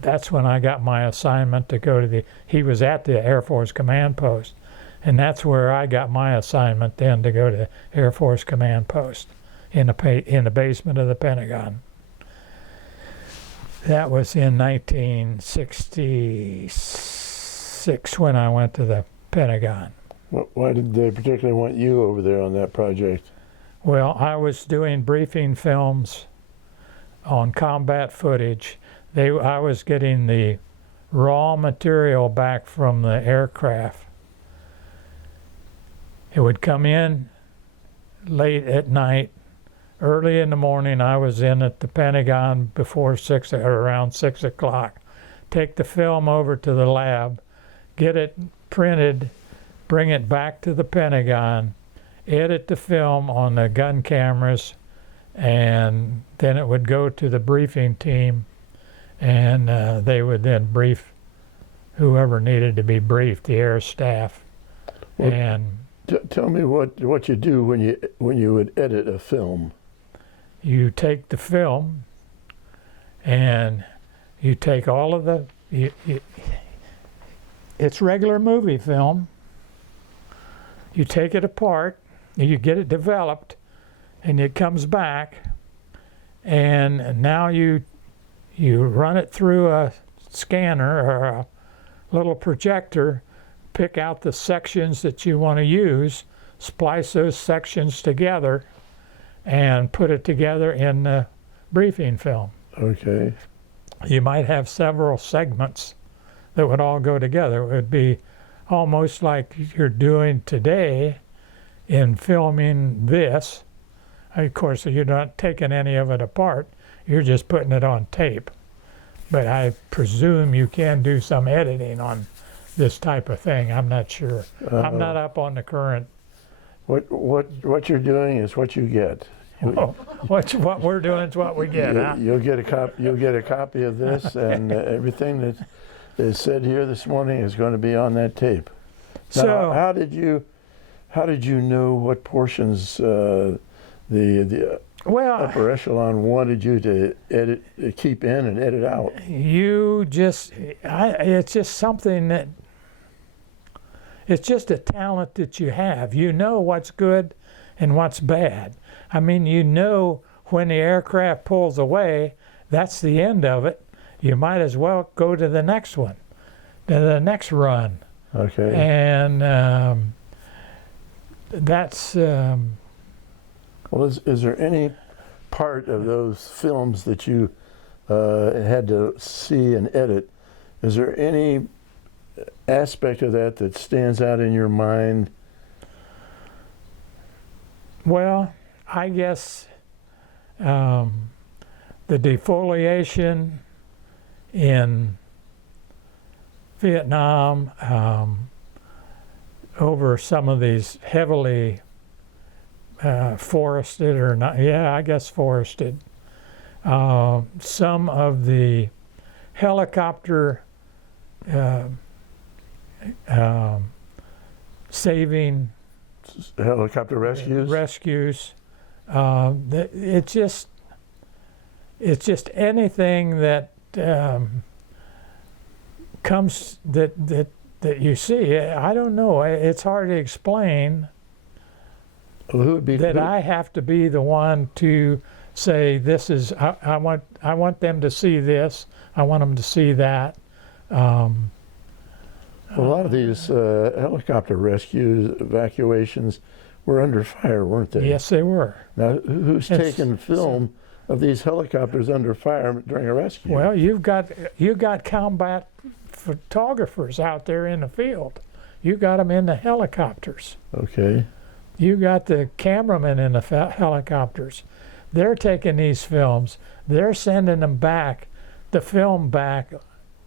that's when I got my assignment to go to he was at the Air Force Command Post, and that's where I got my assignment then to go to Air Force Command Post in the basement of the Pentagon. That was in 1966 when I went to the Pentagon. Why did they particularly want you over there on that project? Well, I was doing briefing films on combat footage. I was getting the raw material back from the aircraft. It would come in late at night. Early in the morning, I was in at the Pentagon before around 6 o'clock. Take the film over to the lab, get it printed, bring it back to the Pentagon, edit the film on the gun cameras, and then it would go to the briefing team, and they would then brief whoever needed to be briefed, the air staff. Well, and tell me what you do when you would edit a film. You take the film, and you take all of the. It's regular movie film. You take it apart, you get it developed, and it comes back, and now you run it through a scanner or a little projector, pick out the sections that you want to use, splice those sections together, and put it together in the briefing film. Okay. You might have several segments that would all go together. It would be almost like you're doing today in filming this. Of course, you're not taking any of it apart. You're just putting it on tape. But I presume you can do some editing on this type of thing. I'm not sure. I'm not up on the current. What you're doing is what you get. What we're doing is what we get. Huh? You'll get a copy of this, and everything that is said here this morning is going to be on that tape. Now, So how did you know what portions the upper echelon wanted you to keep in and edit out? It's just something that. It's just a talent that you have. You know what's good and what's bad. I mean, you know when the aircraft pulls away, that's the end of it. You might as well go to the next one, to the next run. Okay. And that's Well, is there any part of those films that you had to see and edit? Is there any aspect of that that stands out in your mind? well, I guess the defoliation in Vietnam over some of these heavily forested or not, yeah, I guess forested. Some of the helicopter saving Helicopter rescues? It's just anything that comes that you see. I don't know. It's hard to explain. Well, who would be That I have to be the one to say this is. I want them to see this. I want them to see that. A lot of these helicopter rescues, evacuations, were under fire, weren't they? Yes, they were. Now, who's taken film of these helicopters under fire during a rescue? Well, you got combat photographers out there in the field. You got them in the helicopters. Okay. You got the cameramen in the helicopters. They're taking these films. They're sending them back, the film back.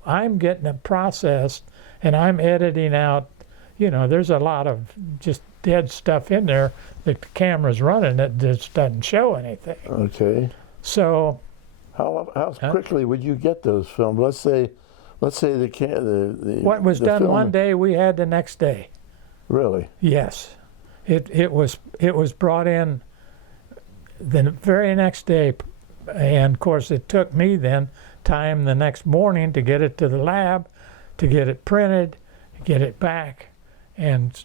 I'm getting it processed, and I'm editing out. You know, there's a lot of just dead stuff in there that the camera's running that just doesn't show anything. Okay. So How quickly would you get those filmed? Let's say the what was done film, one day, we had the next day. Really? Yes, it was brought in the very next day, and of course it took me then time the next morning to get it to the lab, to get it printed, get it back, and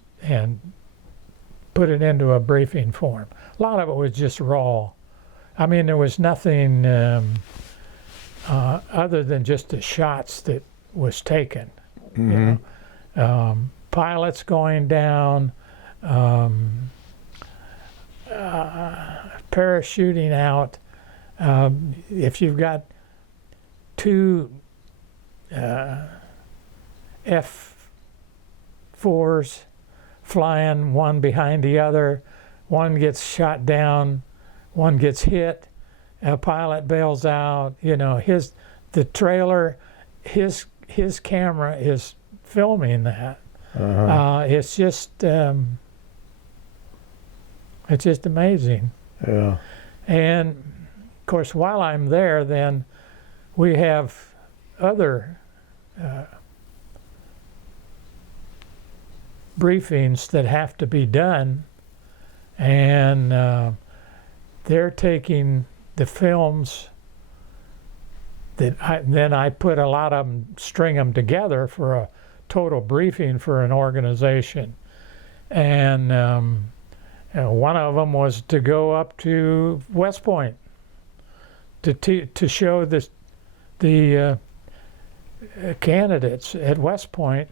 put it into a briefing form. A lot of it was just raw. I mean, there was nothing other than just the shots that was taken. Mm-hmm. You know? Pilots going down, parachuting out. If you've got two F-4s flying one behind the other, one gets shot down, one gets hit, a pilot bails out, you know, the trailer, his camera is filming that. It's just amazing. Yeah. And of course, while I'm there, then we have other briefings that have to be done, and they're taking the films that I put a lot of them, string them together for a total briefing for an organization. And one of them was to go up to West Point to show the candidates at West Point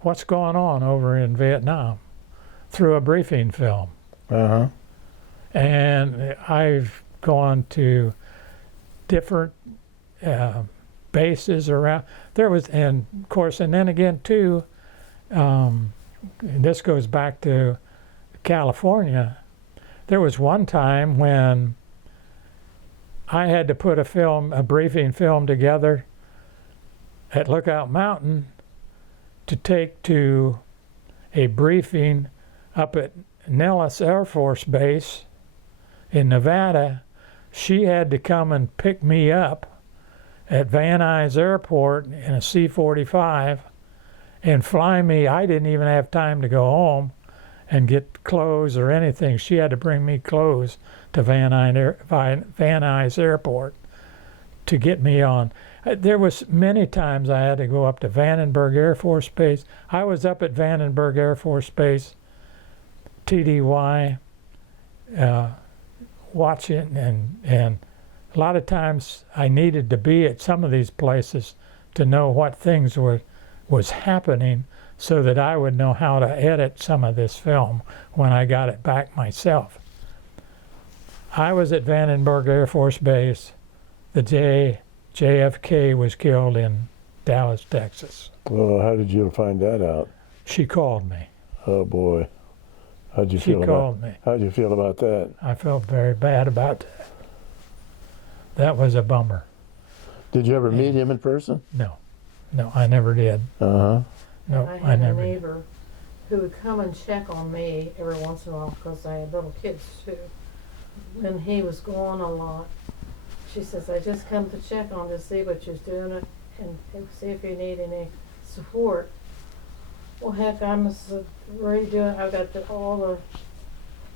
what's going on over in Vietnam through a briefing film. And I've gone to different bases around. There was, and of course, and then again too, and this goes back to California. There was one time when I had to put a briefing film together at Lookout Mountain to take to a briefing up at Nellis Air Force Base in Nevada. She had to come and pick me up at Van Nuys Airport in a C-45 and fly me. I didn't even have time to go home and get clothes or anything. She had to bring me clothes to Van Nuys Airport to get me on. There was many times I had to go up to Vandenberg Air Force Base. I was up at Vandenberg Air Force Base, TDY, watching and a lot of times I needed to be at some of these places to know what things was happening so that I would know how to edit some of this film when I got it back myself. I was at Vandenberg Air Force Base the day JFK was killed in Dallas, Texas. Well, how did you find that out? She called me. Oh boy, how'd you She feel called me. How'd you feel about that? I felt very bad about that. That was a bummer. Did you ever meet him in person? No, I never did. Uh-huh. No, I I had a never did. neighbor who would come and check on me every once in a while because I had little kids too. When he was gone a lot, she says, I just come to check on to see what you're doing and see if you need any support. Well, heck, I'm redoing, I've got all the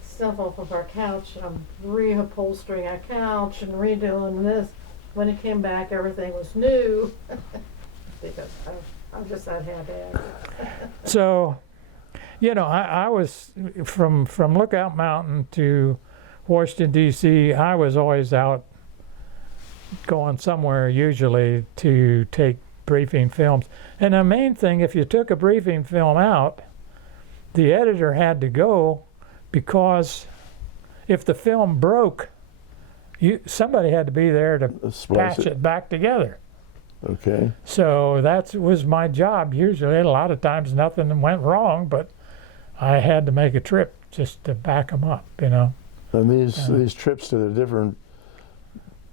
stuff off of our couch. I'm reupholstering our couch and redoing this. When it came back, everything was new. Because I just had that. So, you know, I was from Lookout Mountain to Washington, D.C., I was always out going somewhere usually to take briefing films. And the main thing, if you took a briefing film out, the editor had to go because if the film broke, somebody had to be there to patch it back together. Okay. So that was my job usually. A lot of times nothing went wrong, but I had to make a trip just to back them up, you know. And these trips to the different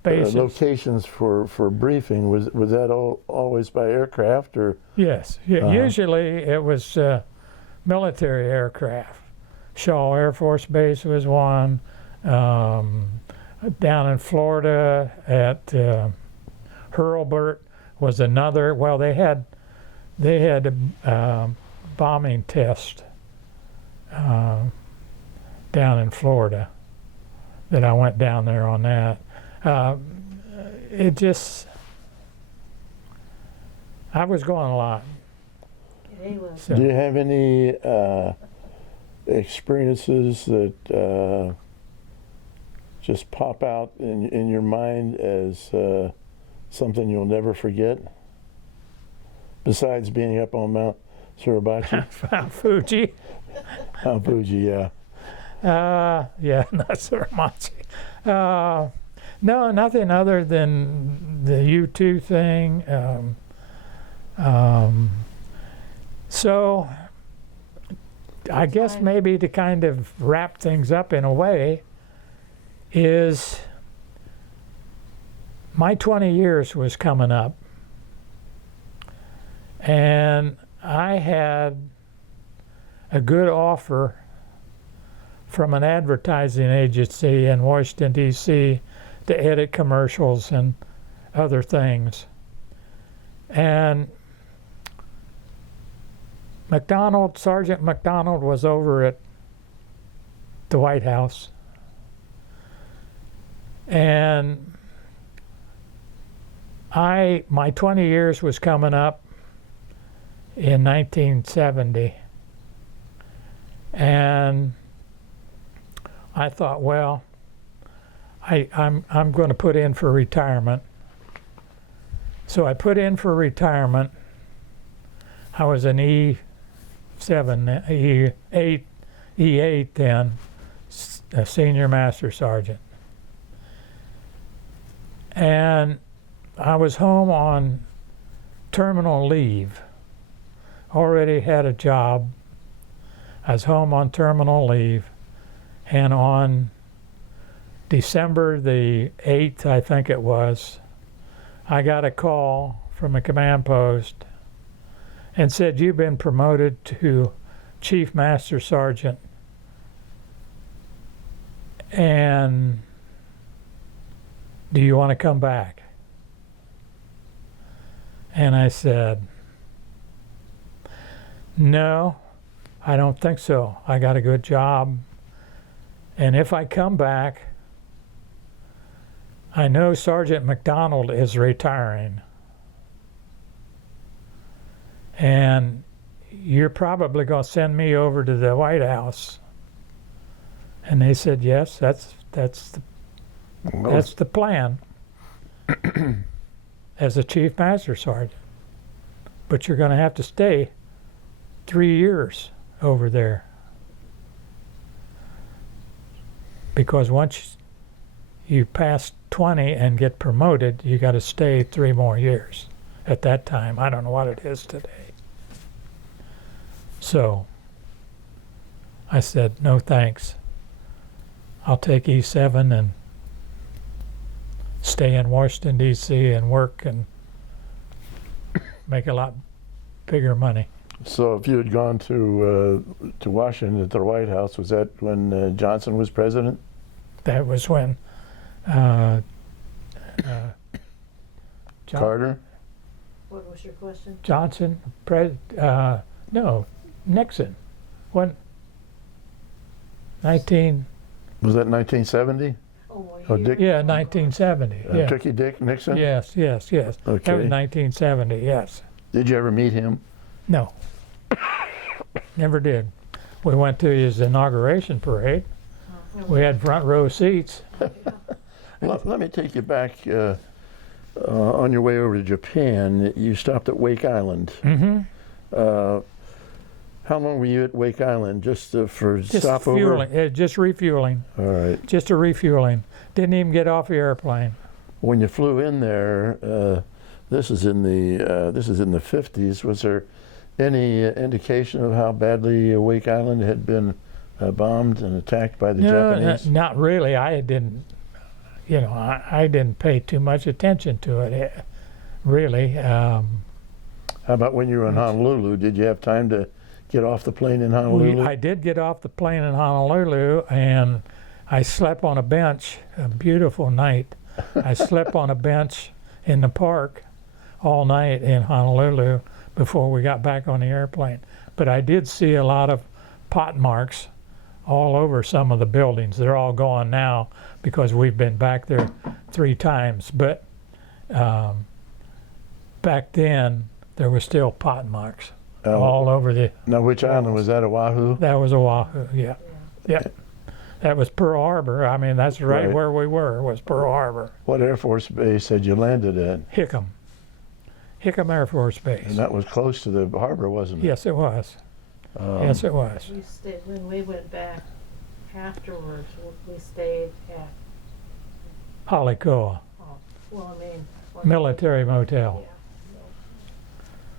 locations for briefing, was that always by aircraft or? Yes, usually it was military aircraft. Shaw Air Force Base was one. Down in Florida at Hurlburt was another. Well, they had a bombing test down in Florida that I went down there on that. It just, I was going a lot. Yeah, he was. So, Do you have any experiences that just pop out in your mind as something you'll never forget? Besides being up on Mount Suribachi? Mount Fuji. Mount Fuji, yeah. Yeah, not Suribachi. No, nothing other than the U2 thing. So I guess maybe to kind of wrap things up in a way is my 20 years was coming up, and I had a good offer from an advertising agency in Washington, D.C. to edit commercials and other things. And Sergeant McDonald was over at the White House. And my 20 years was coming up in 1970. And I thought, well, I'm going to put in for retirement. So I put in for retirement. I was an E8 then, a senior master sergeant. And I was home on terminal leave. Already had a job. I was home on terminal leave. And on December the 8th, I think it was, I got a call from a command post and said, you've been promoted to Chief Master Sergeant, and do you want to come back? And I said, no, I don't think so. I got a good job. And if I come back, I know Sergeant McDonald is retiring. And you're probably going to send me over to the White House. And they said, yes, that's the plan. as a chief master sergeant. But you're going to have to stay 3 years over there. Because once you pass 20 and get promoted, you got to stay 3 more years. At that time, I don't know what it is today. So I said, no thanks. I'll take E7 and stay in Washington, D.C. and work and make a lot bigger money. So if you had gone to Washington at the White House, was that when Johnson was president? That was when Carter? What was your question? Johnson, no, Nixon. When 19, Was that 1970? Oh, Dick, yeah, 1970. Yeah. Tricky Dick Nixon? Yes. That was Okay. 1970. Yes. Did you ever meet him? No. Never did. We went to his inauguration parade. We had front row seats. Let me take you back on your way over to Japan. You stopped at Wake Island. Mm-hmm. How long were you at Wake Island? Just for Just stopover? fueling. Just refueling. All right. Just a refueling. Didn't even get off the airplane. When you flew in there, this is in the 50s. Was there any indication of how badly Wake Island had been bombed and attacked by the Japanese? Not really. I didn't. I didn't pay too much attention to it. Really. How about when you were in Honolulu? Did you have time to get off the plane in Honolulu? I did get off the plane in Honolulu, and I slept on a bench. A beautiful night. I slept on a bench in the park all night in Honolulu before we got back on the airplane. But I did see a lot of pot marks all over some of the buildings. They're all gone now because we've been back there 3 times. But back then, there were still pot marks all over the. Now, which island was that? Oahu? That was Oahu. Yeah. That was Pearl Harbor. I mean, that's right where we were. Was Pearl Harbor. What Air Force base had you landed at? Hickam Air Force Base. And that was close to the harbor, wasn't it? Yes, it was. Yes, it was. We stayed, when we went back afterwards, we stayed at, Halikoa Military Motel.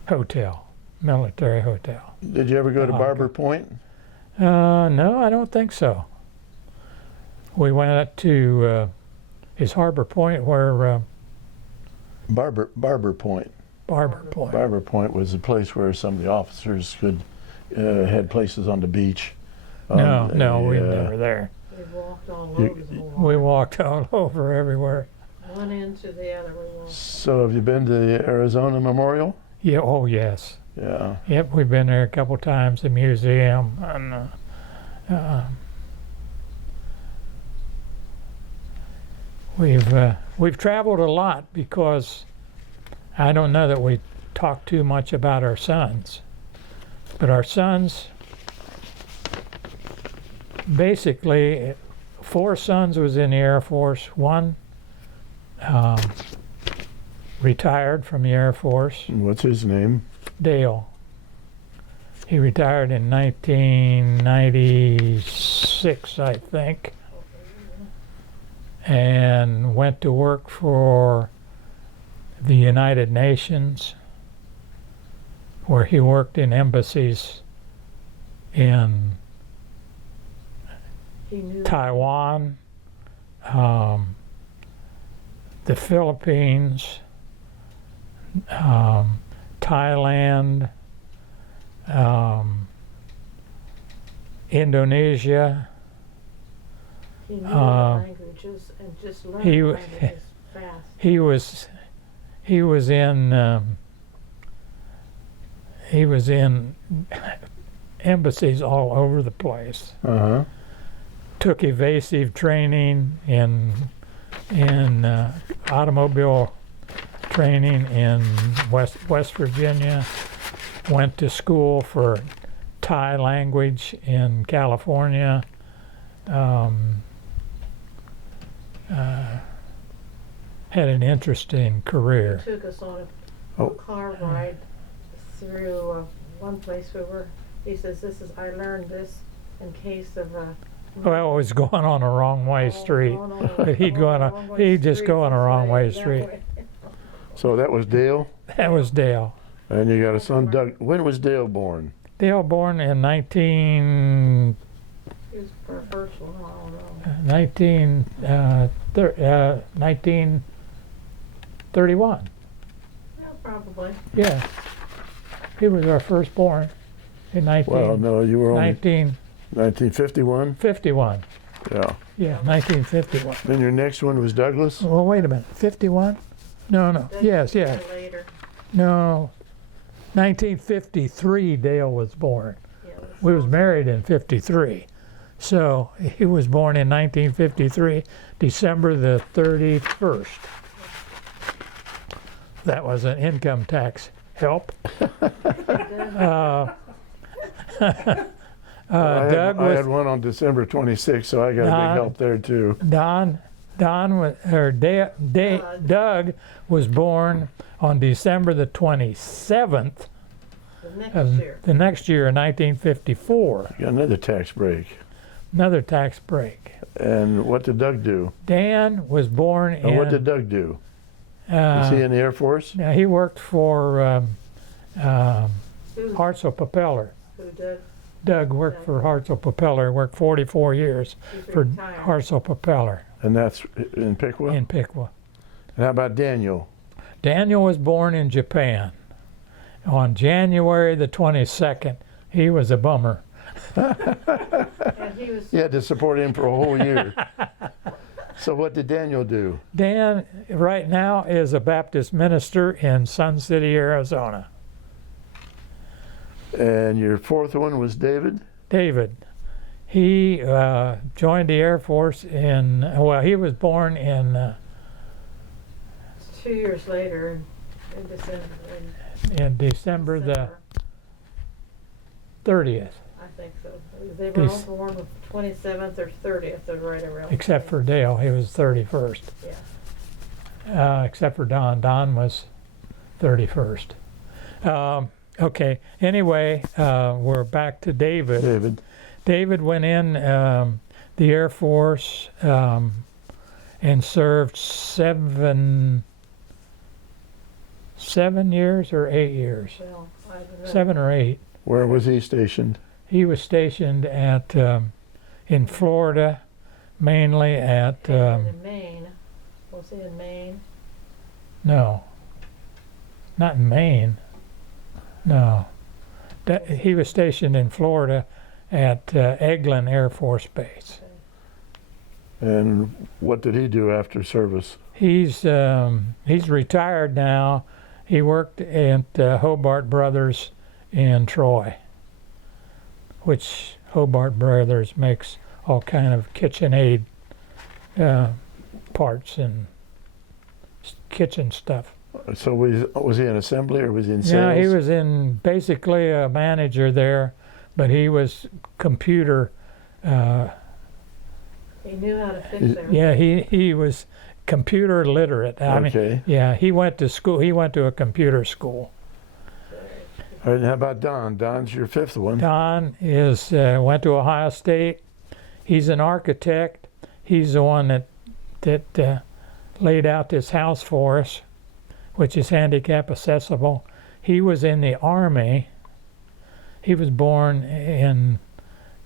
Hotel. Military hotel. Did you ever go to Barber Point? No, I don't think so. We went up to is Harbor Point where Barber Point. Barber Point. Barber Point was a place where some of the officers could had places on the beach. No, we were never there. we walked all over the wall. We walked all over everywhere. One end to the other, we walked. So have you been to the Arizona Memorial? Yeah. Oh, yes. Yeah. Yep, we've been there a couple times. The museum and we've traveled a lot because I don't know that we talk too much about our sons, but our sons basically 4 sons was in the Air Force. 1 retired from the Air Force. What's his name? Dale. He retired in 1996, I think, and went to work for the United Nations, where he worked in embassies in Taiwan, the Philippines, Thailand, Indonesia. He knew the languages and just learned the languages fast. He was in embassies all over the place. Uh-huh. Took evasive training in automobile training in West Virginia. Went to school for Thai language in California. had an interesting career. Took us on a Oh. car ride through one place we were. He says, I learned this in case of Well, it was going on a wrong way street. But he'd just go on a wrong way street. So that was Dale, That was Dale. and you got a son, Doug. When was Dale born? Dale born in 1931. He was the first one, I don't know. Yeah, probably. Yeah. He was our firstborn in Well, no, you were only 1951. 1951. Yeah. Yeah, 1951. Then your next one was Douglas. Well, wait a minute. 51? No. That's Yes. Later. No. 1953, Dale was born. Yeah, We was married in 53. So he was born in 1953, December the 31st. That was an income tax help. Doug I had was one on December 26th, so I got a Don- big help there too. Doug was born on December the 27th the next of year. the next year in 1954. You got another tax break. Another tax break. And what did Doug do? Dan was born And what did Doug do? Was he in the Air Force? Now he worked for Who, Hartzell Propeller. who did? Doug worked for Hartzell Propeller, worked 44 years He's for retired. Hartzell Propeller And that's in Piqua? in Piqua. And how about Daniel? Daniel was born in Japan on January the 22nd. He was a bummer. And he was, You had to support him for a whole year. So what did Daniel do? Dan right now is a Baptist minister in Sun City, Arizona. And your fourth one was David? David, he joined the Air Force he was born in 2 years later in December. December the 30th, I think so. They were all born the 27th or 30th, or right around. except for Dale, he was 31st. Yeah. Except for Don. Don was 31st. Okay, anyway, we're back to David. David. David went in the Air Force and served 7 years or 8 years? Well, I don't know. 7 or 8. Where was he stationed? He was stationed at in Florida, mainly at And in Maine. Was he in Maine? no, not in Maine. No, he was stationed in Florida at Eglin Air Force Base. And what did he do after service? He's retired now. He worked at Hobart Brothers in Troy, which Hobart Brothers makes all kind of KitchenAid parts and kitchen stuff. So was he in assembly or was he in sales? Yeah, he was basically a manager there, but he was computer. He knew how to fix everything. Yeah, he was computer literate. I mean, Okay. yeah, he went to school. He went to a computer school. All right, how about Don? Don's your fifth one. Don went to Ohio State. He's an architect. He's the one that laid out this house for us, which is handicap accessible. He was in the Army. He was born in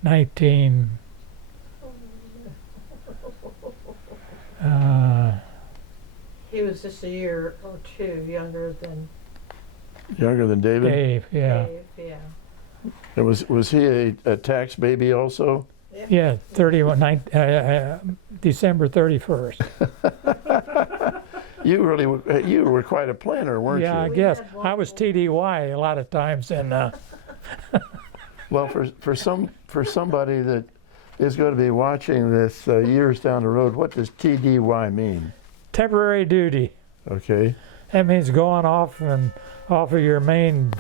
19. He was just a year or two younger than Younger than David? Dave, yeah. Dave. Yeah. And was he a tax baby also? Yeah, 31, December 31st. You were quite a planner, weren't Yeah, I you? guess. I was TDY a lot of times, and Well, for somebody that is going to be watching this years down the road, what does TDY mean? temporary duty. Okay. That means going off of your main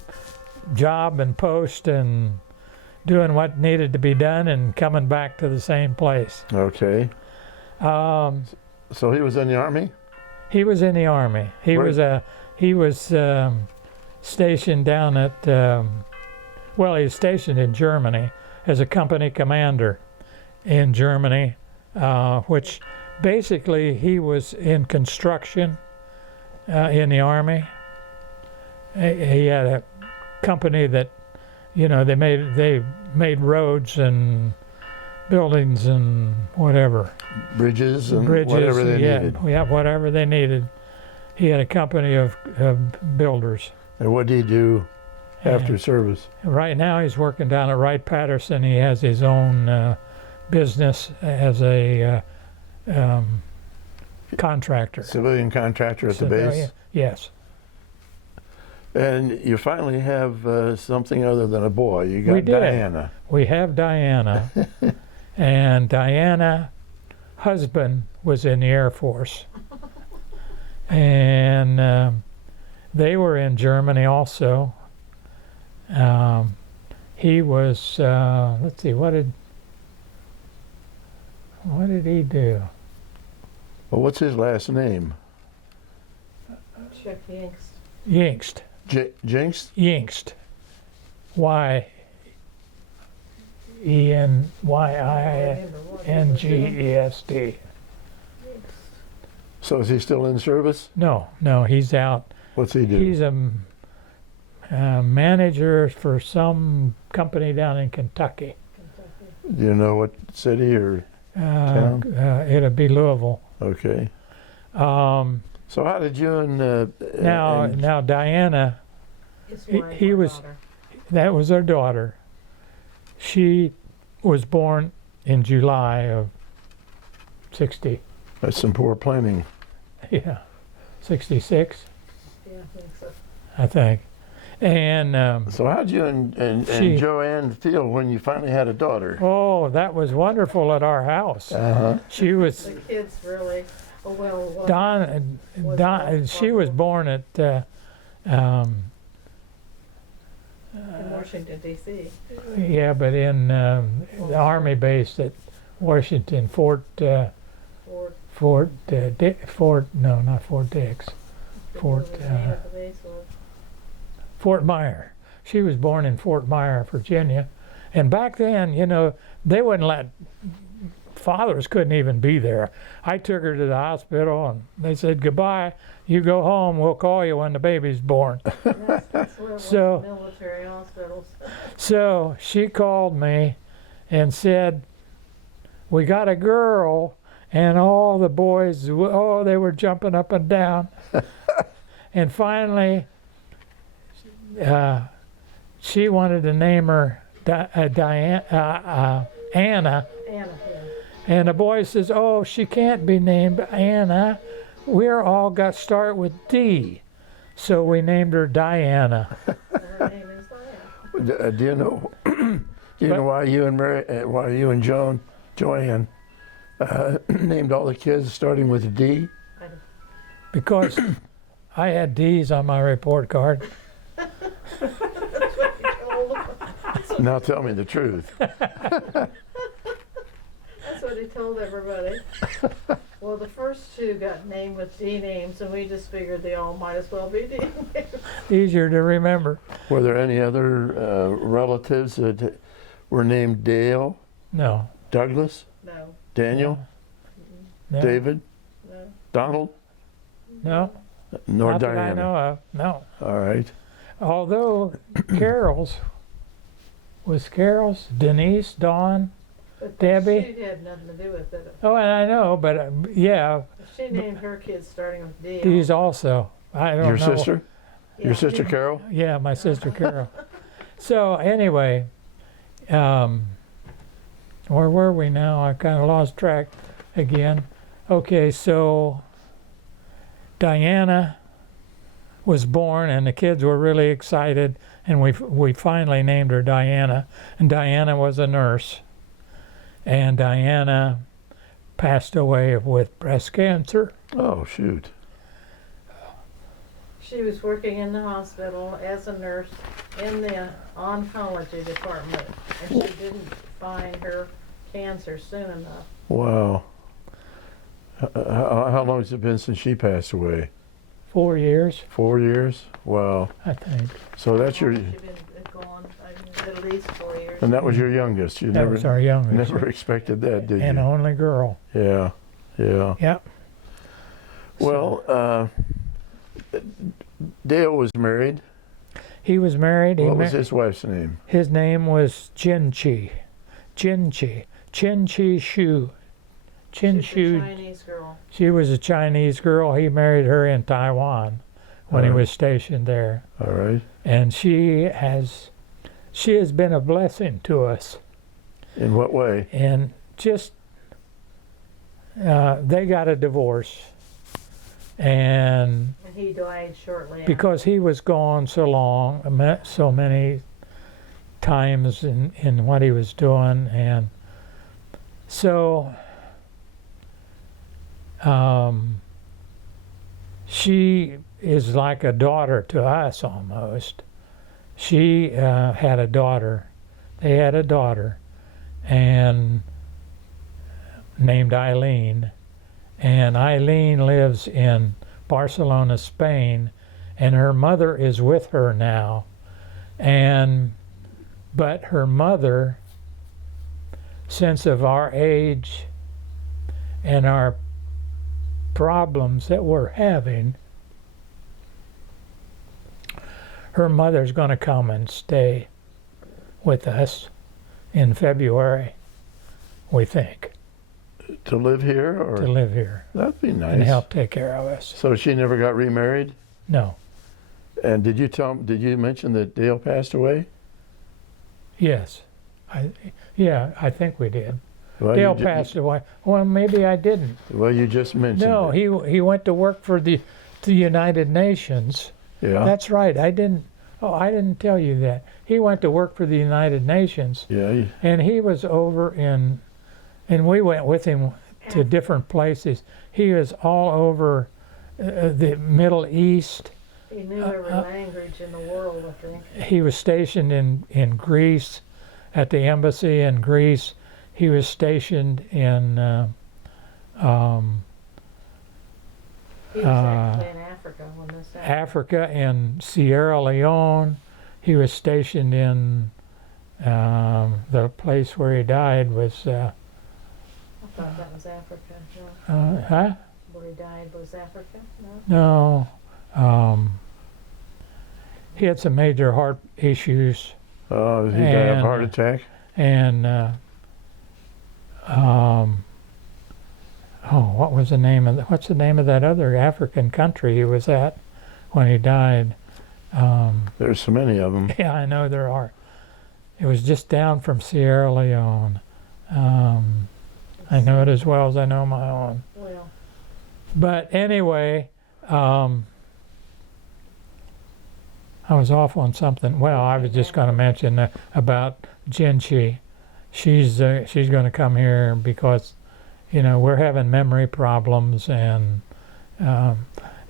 job and post and doing what needed to be done and coming back to the same place. Okay. Um, So he was in the Army? He was in the Army. He was stationed down at well, he was stationed in Germany as a company commander in Germany, which basically he was in construction in the Army. He had a company that, you know, they made roads and buildings and whatever. Bridges and whatever they needed. Yeah, whatever they needed. He had a company of builders. And what did he do after service? Right now he's working down at Wright-Patterson. He has his own business as a contractor. Civilian contractor at the base? Yes. And you finally have something other than a boy. You got We did. Diana. We have Diana. And Diana's husband was in the Air Force. And they were in Germany also. He was, let's see, what did he do? Well, what's his last name? Chuck Yanks. Yingst. Jinx? Yingst. Yengest. So is he still in service? No, he's out. What's he do? He's a manager for some company down in Kentucky. Do you know what city or town? It'll be Louisville. Okay. So how did you and now Diana, he was, daughter. that was our daughter. She was born in July of 60. That's some poor planning. Yeah, 66, Yeah, I think so. I think. And So how'd you and Joanne feel when you finally had a daughter? oh, that was wonderful at our house. Uh-huh. She was The kids really, she was born at in Washington, D.C. yeah, but in the Army base at Washington, Fort no, not Fort Dix, Fort Myer. She was born in Fort Myer, Virginia, and back then, you know, they wouldn't let fathers couldn't even be there. I took her to the hospital, and they said, "Goodbye. You go home. We'll call you when the baby's born." That's where So- military hospitals. So she called me and said, "We got a girl," and all the boys, they were jumping up and down. And finally, she wanted to name her Anna. Anna, yeah. And the boy says, "Oh, she can't be named Anna. We're all got start with D." So we named her Diana. Her name is Diana. Do you know? Do you know why you and Joanne named all the kids starting with a D? Because I had D's on my report card. That's what he told them. Now tell me the truth. That's what he told everybody. Well, the first two got named with D names, and we just figured they all might as well be D names. Easier to remember. Were there any other relatives that were named Dale, No. Douglas, No, Daniel, No. David, no. Donald, No. nor Not that I Diana? know of. No. All right. Although Carol's, Denise, Dawn. But Debbie? She had nothing to do with it. Oh, and I know, but yeah, She named her kids starting with D. D's also. I don't know. Your sister? Yeah. Your sister Carol? Yeah, my sister Carol. So anyway, where were we now? I kind of lost track again. Okay, so Diana was born, and the kids were really excited, and we finally named her Diana, and Diana was a nurse, and Diana passed away with breast cancer. Oh, shoot. She was working in the hospital as a nurse in the oncology department, and she didn't find her cancer soon enough. Wow. How long has it been since she passed away? 4 years, 4 years? Wow. I think. So that's your, She's been gone, at least 4 years. and that was your youngest. You That was our youngest. never expected that, did And you? only girl. Yeah, yeah. Yep. Well, Dale was married. He was married. What was his wife's name? His name was Jinchi. Jinchi. Chin-Chi Shu. She's a Shu. Chinese girl. She was a Chinese girl. He married her in Taiwan when he Alright. was stationed there. All right. And she has been a blessing to us. In what way? And just, they got a divorce. And And he died shortly after. because he was gone so long, so many times in what he was doing, and so she is like a daughter to us almost. She had a daughter. They had a daughter, and named Eileen. And Eileen lives in Barcelona, Spain, and her mother is with her now. But her mother, since of our age and our problems that we're having, her mother's going to come and stay with us in February, we think, To live here, or to live here that'd be nice. and help take care of us. So she never got remarried. No. And did you mention that Dale passed away? Yes. I think we did. Well, Dale you ju- passed away. Well, maybe I didn't. Well, you just mentioned No, it. he went to work for the United Nations. Yeah. That's right. I didn't tell you that. He went to work for the United Nations, Yeah. and he was over and we went with him to different places. He was all over the Middle East. He knew every language in the world, I think. He was stationed in Greece, at the embassy in Greece. He was stationed in He was actually in Africa when this happened. Africa and Sierra Leone. He was stationed in the place where he died was I thought that was Africa. No. huh? Where he died was Africa? No? No. He had some major heart issues, Oh, he died of a heart attack. and what's the name of that other African country he was at when he died? There's so many of them. Yeah, I know there are. It was just down from Sierra Leone. I know it as well as I know my own. Well, But anyway, I was off on something. Well, I was just going to mention about Jinchi. She's going to come here because, we're having memory problems, and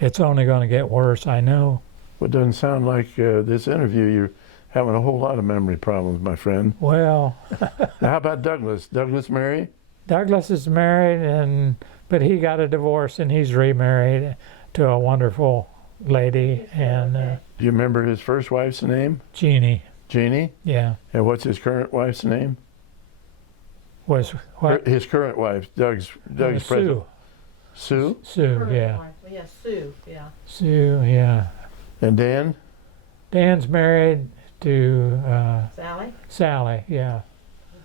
it's only going to get worse. I know. Well, it doesn't sound like this interview you're having a whole lot of memory problems, my friend. Well, Now, how about Douglas? Douglas married? Douglas is married, but he got a divorce and he's remarried to a wonderful lady, and Do you remember his first wife's name? Jeannie. Jeannie? Yeah, And what's his current wife's name? was what? His current wife, Doug's present. Sue. Sue? Sue. her Yeah. wife. Yeah, Sue, yeah. Sue. Yeah. And Dan? Dan's married to Sally? Sally. Yeah.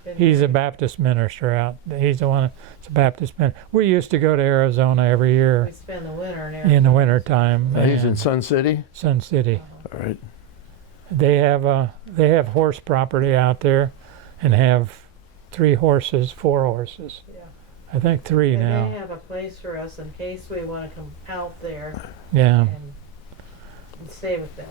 Been He's a married. Baptist minister out. He's the one that's a Baptist minister. We used to go to Arizona every We year spend the winter in in the Arizona. wintertime. He's in and Sun City? Sun City. All right. They have horse property out there, and have 4 horses. Yeah. I think 3 And now. they have a place for us in case we want to come out there Yeah. and stay with them.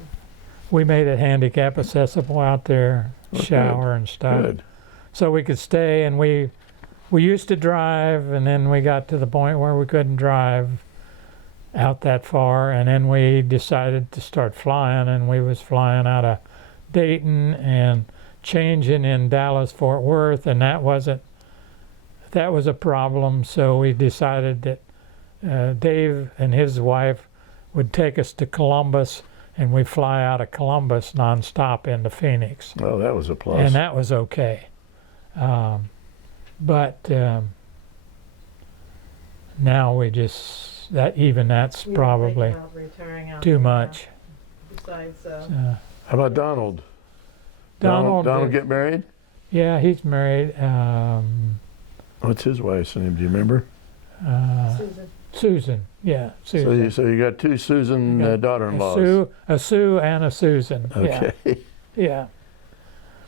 We made it handicap accessible out there, Oh, shower and stuff. Good. So we could stay, and we used to drive, and then we got to the point where we couldn't drive out that far, and then we decided to start flying, and we was flying out of Dayton and changing in Dallas Fort Worth, and that was a problem. So we decided that Dave and his wife would take us to Columbus, and we fly out of Columbus nonstop into Phoenix. Oh, that was a plus. And that was okay. But now we just, that's You don't probably think about retiring out too there now, much. Besides, How about Donald? Donald, Donald get married? yeah, he's married. What's his wife's name? Do you remember? Susan. Susan, yeah, Susan. So you got two Susan Yeah. daughter-in-laws. A Sue and a Susan. Okay. Yeah.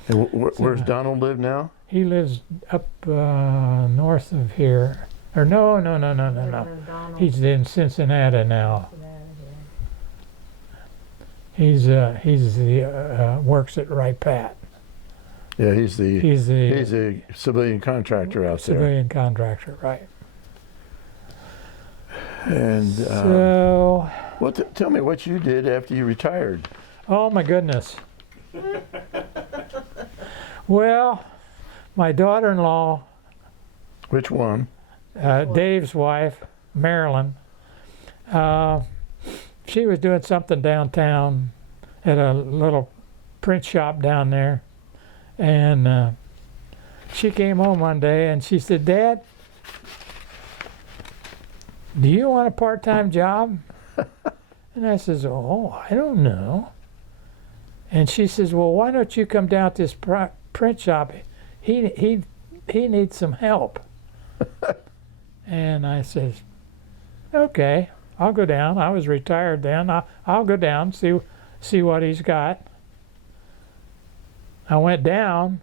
And where's Donald live now? He lives up north of here. Or no. Donald. He's in Cincinnati now. He's the works at Right Pat. Yeah, he's He's a civilian contractor out there. civilian contractor, right? And So, tell me what you did after you retired. oh my goodness. Well, my daughter-in-law, Which one? Dave's wife, Marilyn, she was doing something downtown at a little print shop down there. And she came home one day and she said, "Dad, do you want a part-time job?" And I says, "Oh, I don't know." And she says, "Well, why don't you come down to this print shop? He needs some help." And I says, "Okay, I'll go down." I was retired then. I'll go down, see what he's got. I went down.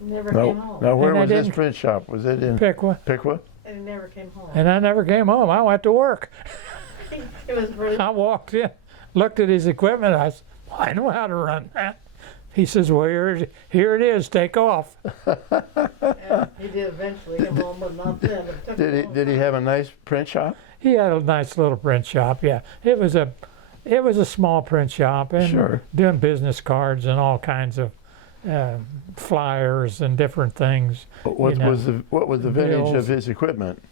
Never No, came home. now where And I was this didn't- print shop? Was it in Pickwa, Pickwa? And he never came home. and I never came home. I went to work. It was really, I walked in, looked at his equipment. I said, "Well, I know how to run that." He says, "Well, here it is. Take off." yeah, he did eventually come home, but not then. It took a long Did he time. have a nice print shop? He had a nice little print shop. Yeah, it was a small print shop, and Sure. doing business cards and all kinds of flyers and different things. What know, was the vintage bills. of his equipment?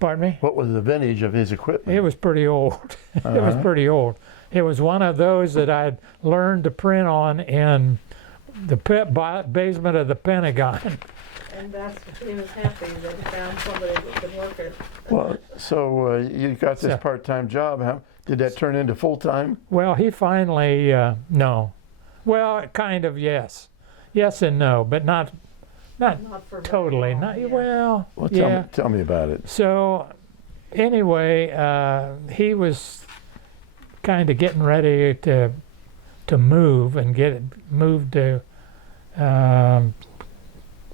Pardon me? What was the vintage of his equipment? It was pretty old. It was Uh-huh. pretty old. It was one of those that I'd learned to print on in the basement of the Pentagon. And he was happy that he found somebody that could work it. Well, so you got this So- part-time job. How did that turn into full-time? Well, he finally, no. Well, kind of, yes. Yes and no, but not Not for very totally. long, Not, yeah. well, Well, yeah. tell me about it. So, anyway, he was kind of getting ready to move and get it moved to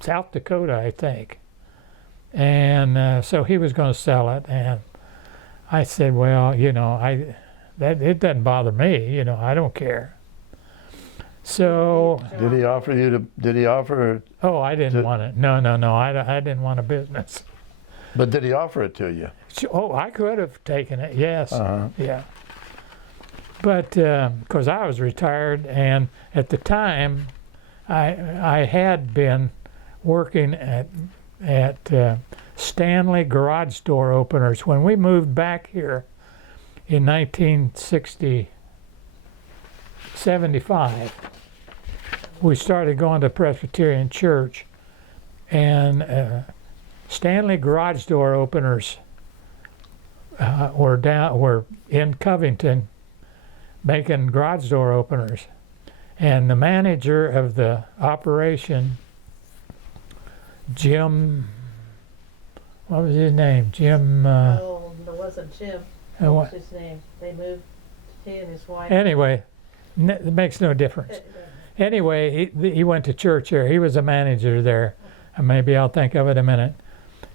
South Dakota, I think. And so he was going to sell it, and I said, "Well, you know, it doesn't bother me. You know, I don't care." So, Did he offer you to? Did he offer? oh, I didn't want it. No, I didn't want a business. But did he offer it to you? Oh, I could have taken it. Yes. Uh-huh. Yeah. But because I was retired, and at the time, I had been working at Stanley Garage Door Openers when we moved back here in 1975. We started going to Presbyterian Church, and Stanley Garage Door Openers were in Covington making garage door openers, and the manager of the operation, Jim, what was his name? Jim. No, it wasn't Jim. What What? was his name? They moved, he and his wife. Anyway, it makes no difference. Anyway, he went to church there. He was a manager there. And maybe I'll think of it in a minute.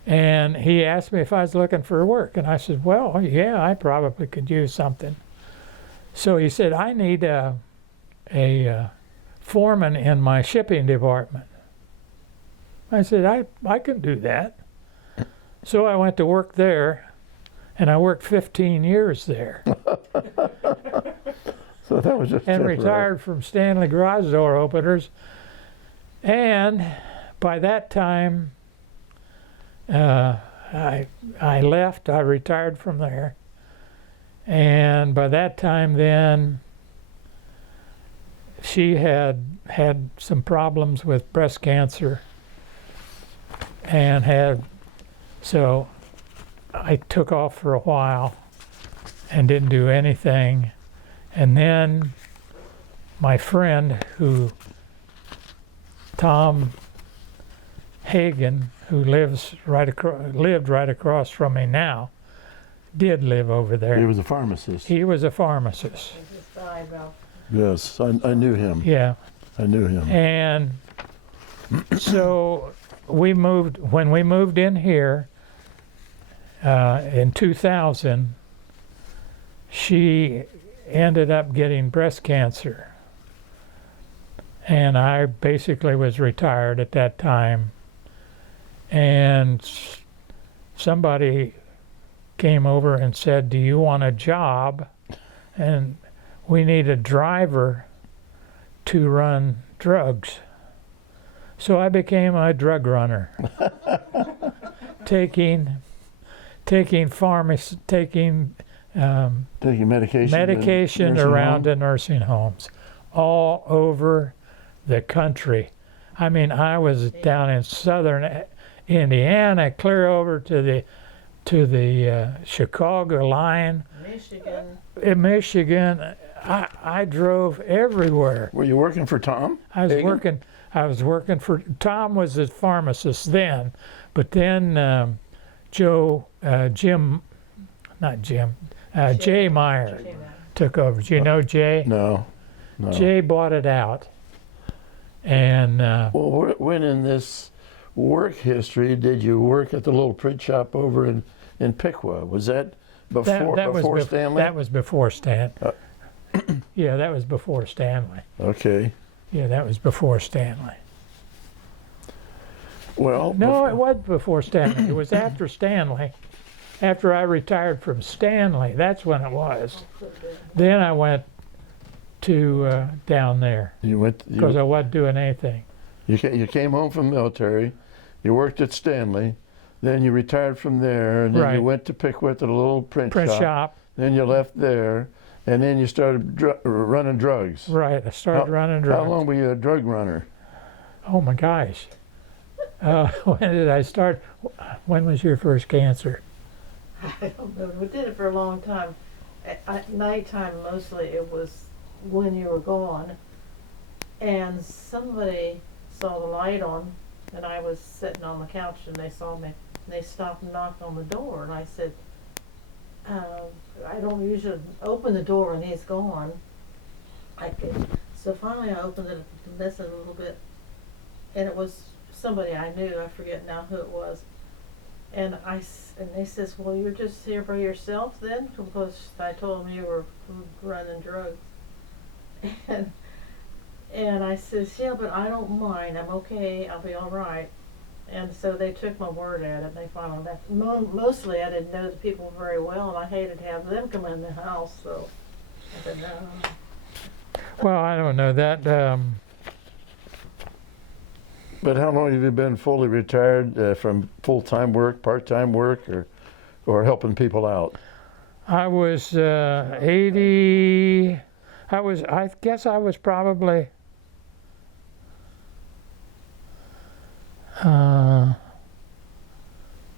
And he asked me if I was looking for work. And I said, "Well, yeah, I probably could use something." So he said, "I need a foreman in my shipping department." I said, I can do that. So I went to work there, and I worked 15 years there. So that was just And temporary. retired from Stanley Garage Door Openers. And by that time, I left. I retired from there, and by that time, then she had some problems with breast cancer, and so I took off for a while and didn't do anything, and then my friend Tom Hagen, who lived right across from me now, did live over there. He was a pharmacist. He was a pharmacist. He just died about. Yes, I knew him. Yeah. I knew him. And so when we moved in here in 2000, she ended up getting breast cancer. And I basically was retired at that time. And somebody came over and said, "Do you want a job? And we need a driver to run drugs." So I became a drug runner, taking medication around to nursing homes all over the country. I mean, I was down in southern Indiana, clear over to the Chicago line. Michigan. In Michigan, I drove everywhere. Were you working for Tom? I was Hagen? working for Tom. Was a pharmacist then, but then Jay Meyer took over. Do you know Jay? No. Jay bought it out. And Well, when in this work history did you work at the little print shop over in Piqua? Was that before Stanley? That was before Stan. Yeah, that was before Stanley. Okay. Yeah, that was before Stanley. Well, No, it was before Stanley. It was after Stanley. After I retired from Stanley, that's when it was. Then I went to down there because I wasn't doing anything. You came home from the military, you worked at Stanley, then you retired from there, and then Right. you went to Piqua at the little print Print shop. shop. Then you left there, and then you started running drugs. Right, I started running drugs. How long were you a drug runner? Oh my gosh. When did I start? When was your first cancer? I don't know. We did it for a long time. At nighttime, mostly, it was when you were gone. And somebody saw the light on, and I was sitting on the couch, and they saw me. And they stopped and knocked on the door, and I said, I don't usually open the door when he's gone. So finally I opened it to listen a little bit, and it was somebody I knew. I forget now who it was. And they says, "Well, you're just here by yourself then?" Because I told them you were running drugs. And I says, "Yeah, but I don't mind. I'm okay. I'll be all right." And so they took my word at it. They finally left. Mostly I didn't know the people very well, and I hated to have them come in the house. So I said, no. Well, I don't know that. But how long have you been fully retired from full-time work, part-time work, or helping people out? I was 80. I guess I was probably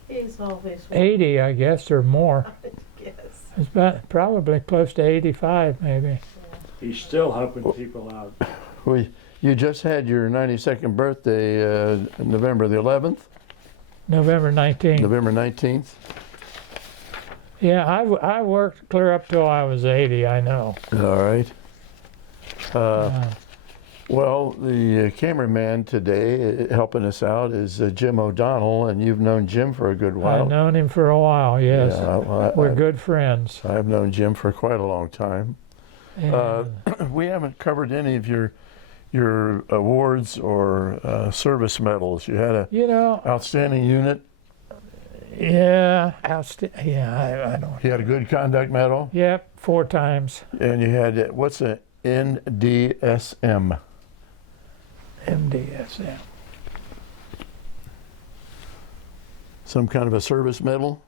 He's always 80, I guess, or more. Yes. It's about probably close to 85, maybe. He's still helping people out. Well, you just had your 92nd birthday November the 11th? November 19th. November 19th? Yeah, I worked clear up till I was 80, I know. All right. Well, the cameraman today helping us out is Jim O'Donnell, and you've known Jim for a good while. I've known him for a while, yes. Yeah, well, We're good friends. I've known Jim for quite a long time. And, We haven't covered any of your awards or service medals. You had a you know, outstanding unit. yeah, I don't. You had a good conduct medal, Yep, 4 times. and you had what's an NDSM? MDSM. Some kind of a service medal?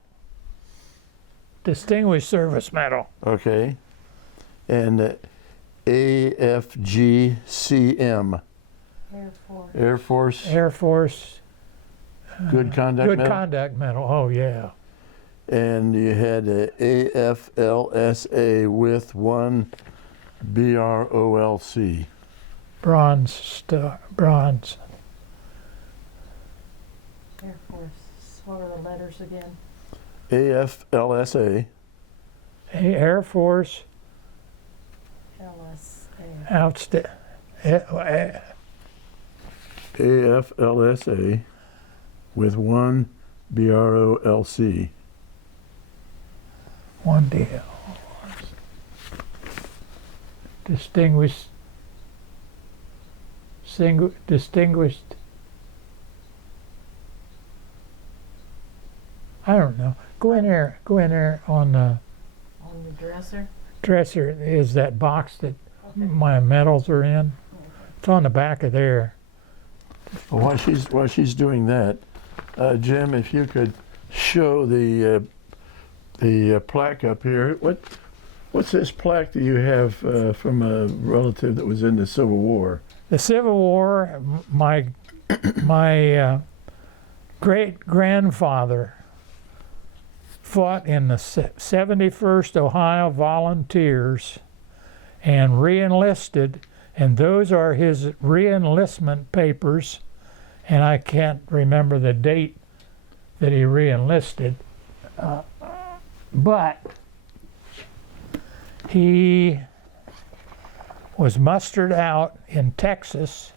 Distinguished Service Medal. Okay. And AFGCM, Air Force. Air Force Air Force Good Conduct Good Medal? Conduct Medal. Oh, yeah. And you had a AFLSA with 1 BROLC. Bronze Star. Bronze. Air Force. What are the letters again? AFLSA, Air Force LSA. AFLSA with 1 BROLC. One deal. Distinguished. Distinguished. I don't know. Go in there. Go in there on the On the dresser? dresser. Is that box that Okay. my medals are in? It's on the back of there. Well, while she's doing that, Jim, if you could show the plaque up here. What's this plaque that you have from a relative that was in the Civil War? The Civil War. My great grandfather fought in the 71st Ohio Volunteers and re-enlisted, and those are his re-enlistment papers, and I can't remember the date that he re-enlisted, but he was mustered out in Texas.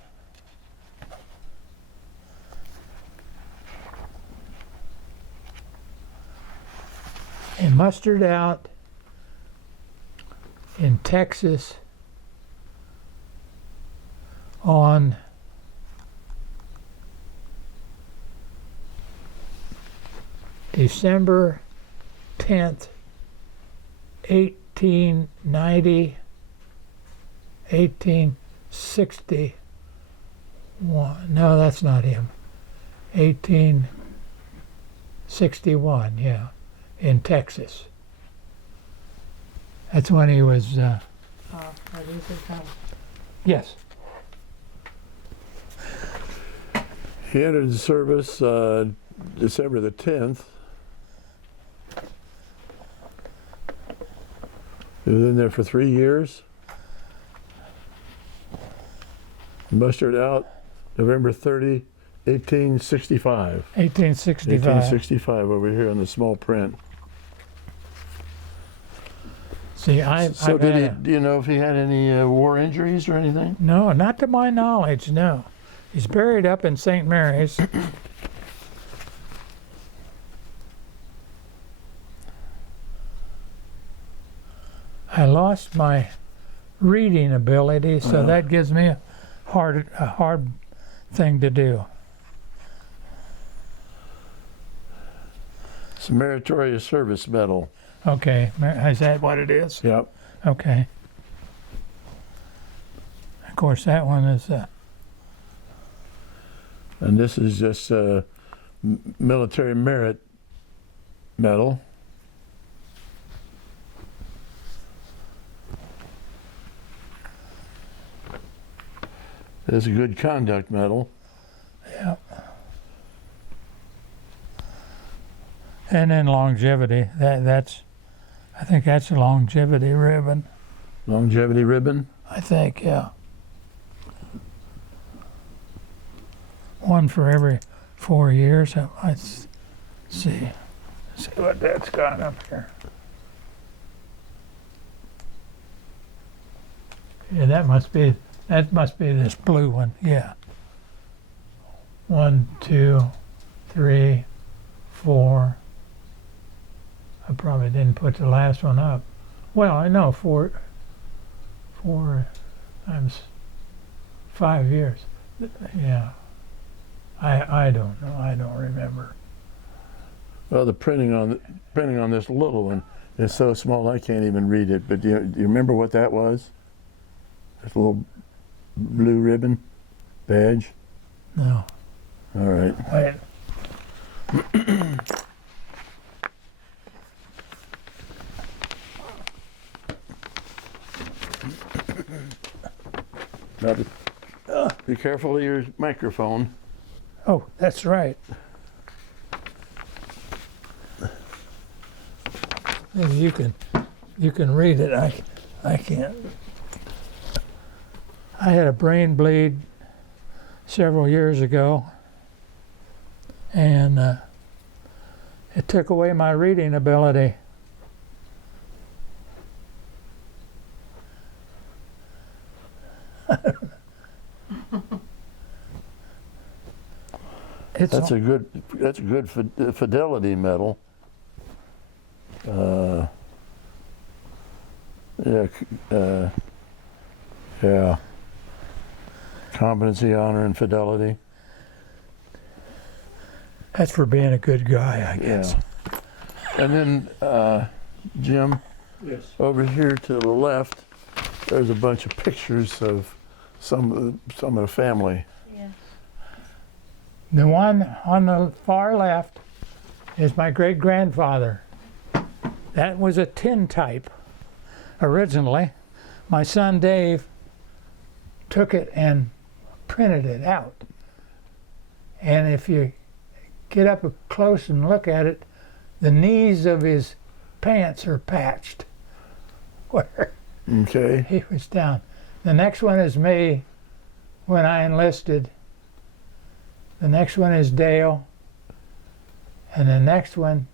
And mustered out in Texas on December 10th, 1890, 1861. No, that's not him. 1861, yeah, in Texas. That's when he was, Are these the kind? yes, He entered the service December the 10th. He was in there for 3 years. Mustered out November 30, 1865. 1865. 1865 over here in the small print. See, So do you know if he had any war injuries or anything? No, not to my knowledge, no. He's buried up in St. Mary's. I lost my reading ability, so that gives me a hard thing to do. It's a Meritorious Service Medal. Okay, is that what it is? Yep. Okay. Of course, that one is, And this is just a military merit medal. There's a good conduct medal. yeah. And then longevity, I think that's a longevity ribbon. Longevity ribbon. I think, yeah. One for every 4 years. Let's see what that's got up here. Yeah, that must be this blue one. Yeah. 1, 2, 3, 4. I probably didn't put the last one up. Well, I know 4 times 5 years. Yeah. I don't know. I don't remember. Well, the printing on this little one is so small I can't even read it. But do you remember what that was? This little blue ribbon badge. No. All right. Wait. Now, be careful of your microphone. Oh, that's right. Maybe you can read it. I can't. I had a brain bleed several years ago, and it took away my reading ability. That's a good fidelity medal. Yeah. Competency, honor, and fidelity. That's for being a good guy, I guess. Yeah. And then, Jim, Yes. over here to the left, there's a bunch of pictures of some of the family. Yeah. The one on the far left is my great-grandfather. That was a tintype originally. My son Dave took it and printed it out. And if you get up close and look at it, the knees of his pants are patched where Okay. he was down. The next one is me when I enlisted. The next one is Dale. And the next one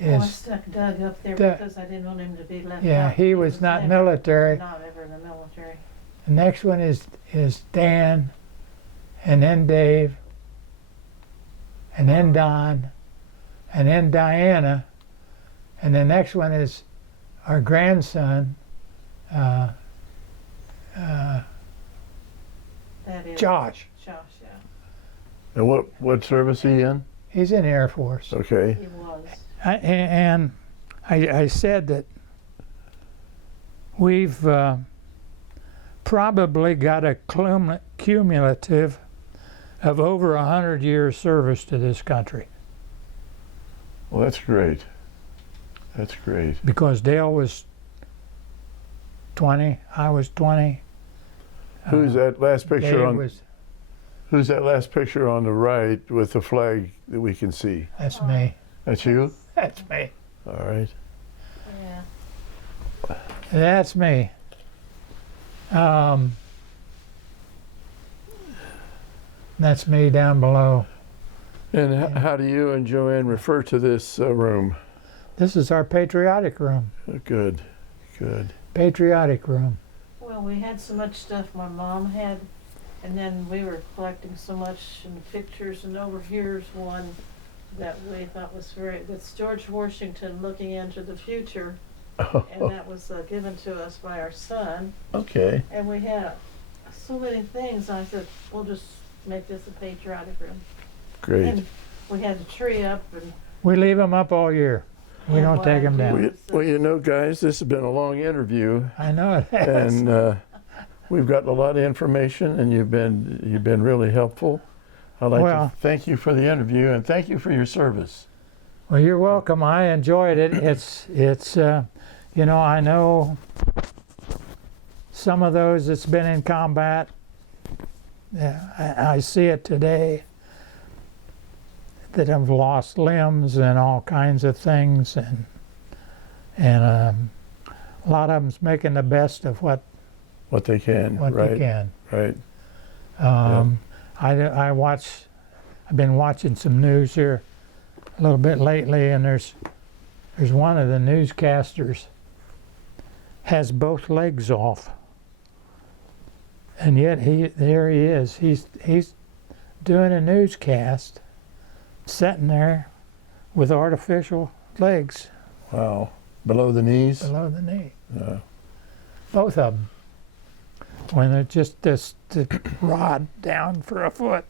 Well, I is, stuck Doug up there Doug. because I didn't want him to be left out. yeah, he was not never- military. Not ever in the military. The next one is Dan, and then Dave, and then Don, and then Diana, and the next one is our grandson, That is Josh. Josh, yeah. And what service he in? He's in the Air Force. Okay. He was. I said that we've probably got a cumulative of over 100 years service to this country, Well, that's great. That's great. because Dale was 20, I was 20. Who's that last picture Dave on? was, Who's that last picture on the right with the flag that we can see? that's me. That's you? That's me. All right. Yeah. That's me. That's me down below. And how do you and Joanne refer to this room? This is our patriotic room. Good. Good. Patriotic room. Well, we had so much stuff my mom had, and then we were collecting so much in pictures, and over here's one that we thought was that's George Washington looking into the future, and that was given to us by our son. Okay. And we had so many things. I said, we'll just make this a patriotic room. Great. And we had the tree up, and We leave them up all year. We And don't what take I them do down. is, Well, you know, guys, this has been a long interview, I know it has. and we've gotten a lot of information, and you've been really helpful. I'd like Well- to thank you for the interview, and thank you for your service. Well, you're welcome. I enjoyed it. It's you know, I know some of those that's been in combat. Yeah, I see it today, that have lost limbs and all kinds of things, and a lot of them's making the best of what What they can, they right? can. Right. I've been watching some news here a little bit lately, and there's one of the newscasters has both legs off, and yet there he is. He's doing a newscast, sitting there with artificial legs Wow. Below the knees. below the knee. Yeah. Both of them. When they're just this rod down for a foot.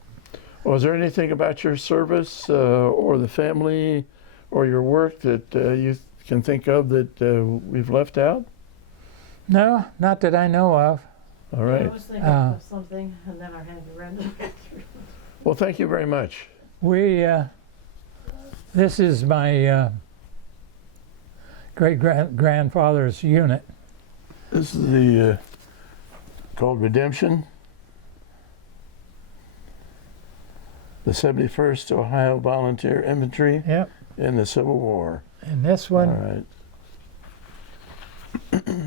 Was there anything about your service or the family or your work that you can think of that we've left out? No, not that I know of. All I right. was thinking of something, and then I had to run to the bathroom. Well, thank you very much. We This is my great-grandfather's unit. This is the called Redemption. The 71st Ohio Volunteer Infantry Yep. in the Civil War. And this All one, right.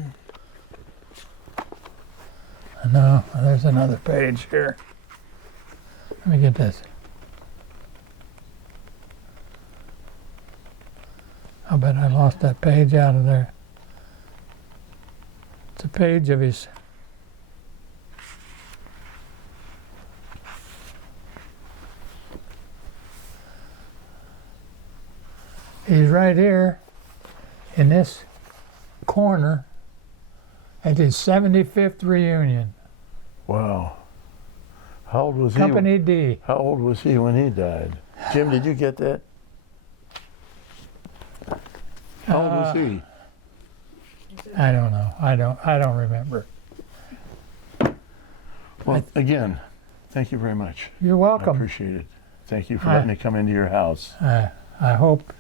no, there's another page here. Let me get this. I bet I lost that page out of there. It's a page of his. He's right here in this corner at his 75th reunion. Wow. How old was Company he? D. How old was he when he died? Jim, did you get that? How old was he? I don't know. I don't remember. Well, again, thank you very much. You're I welcome. appreciate it. Thank you for letting me come into your house. I hope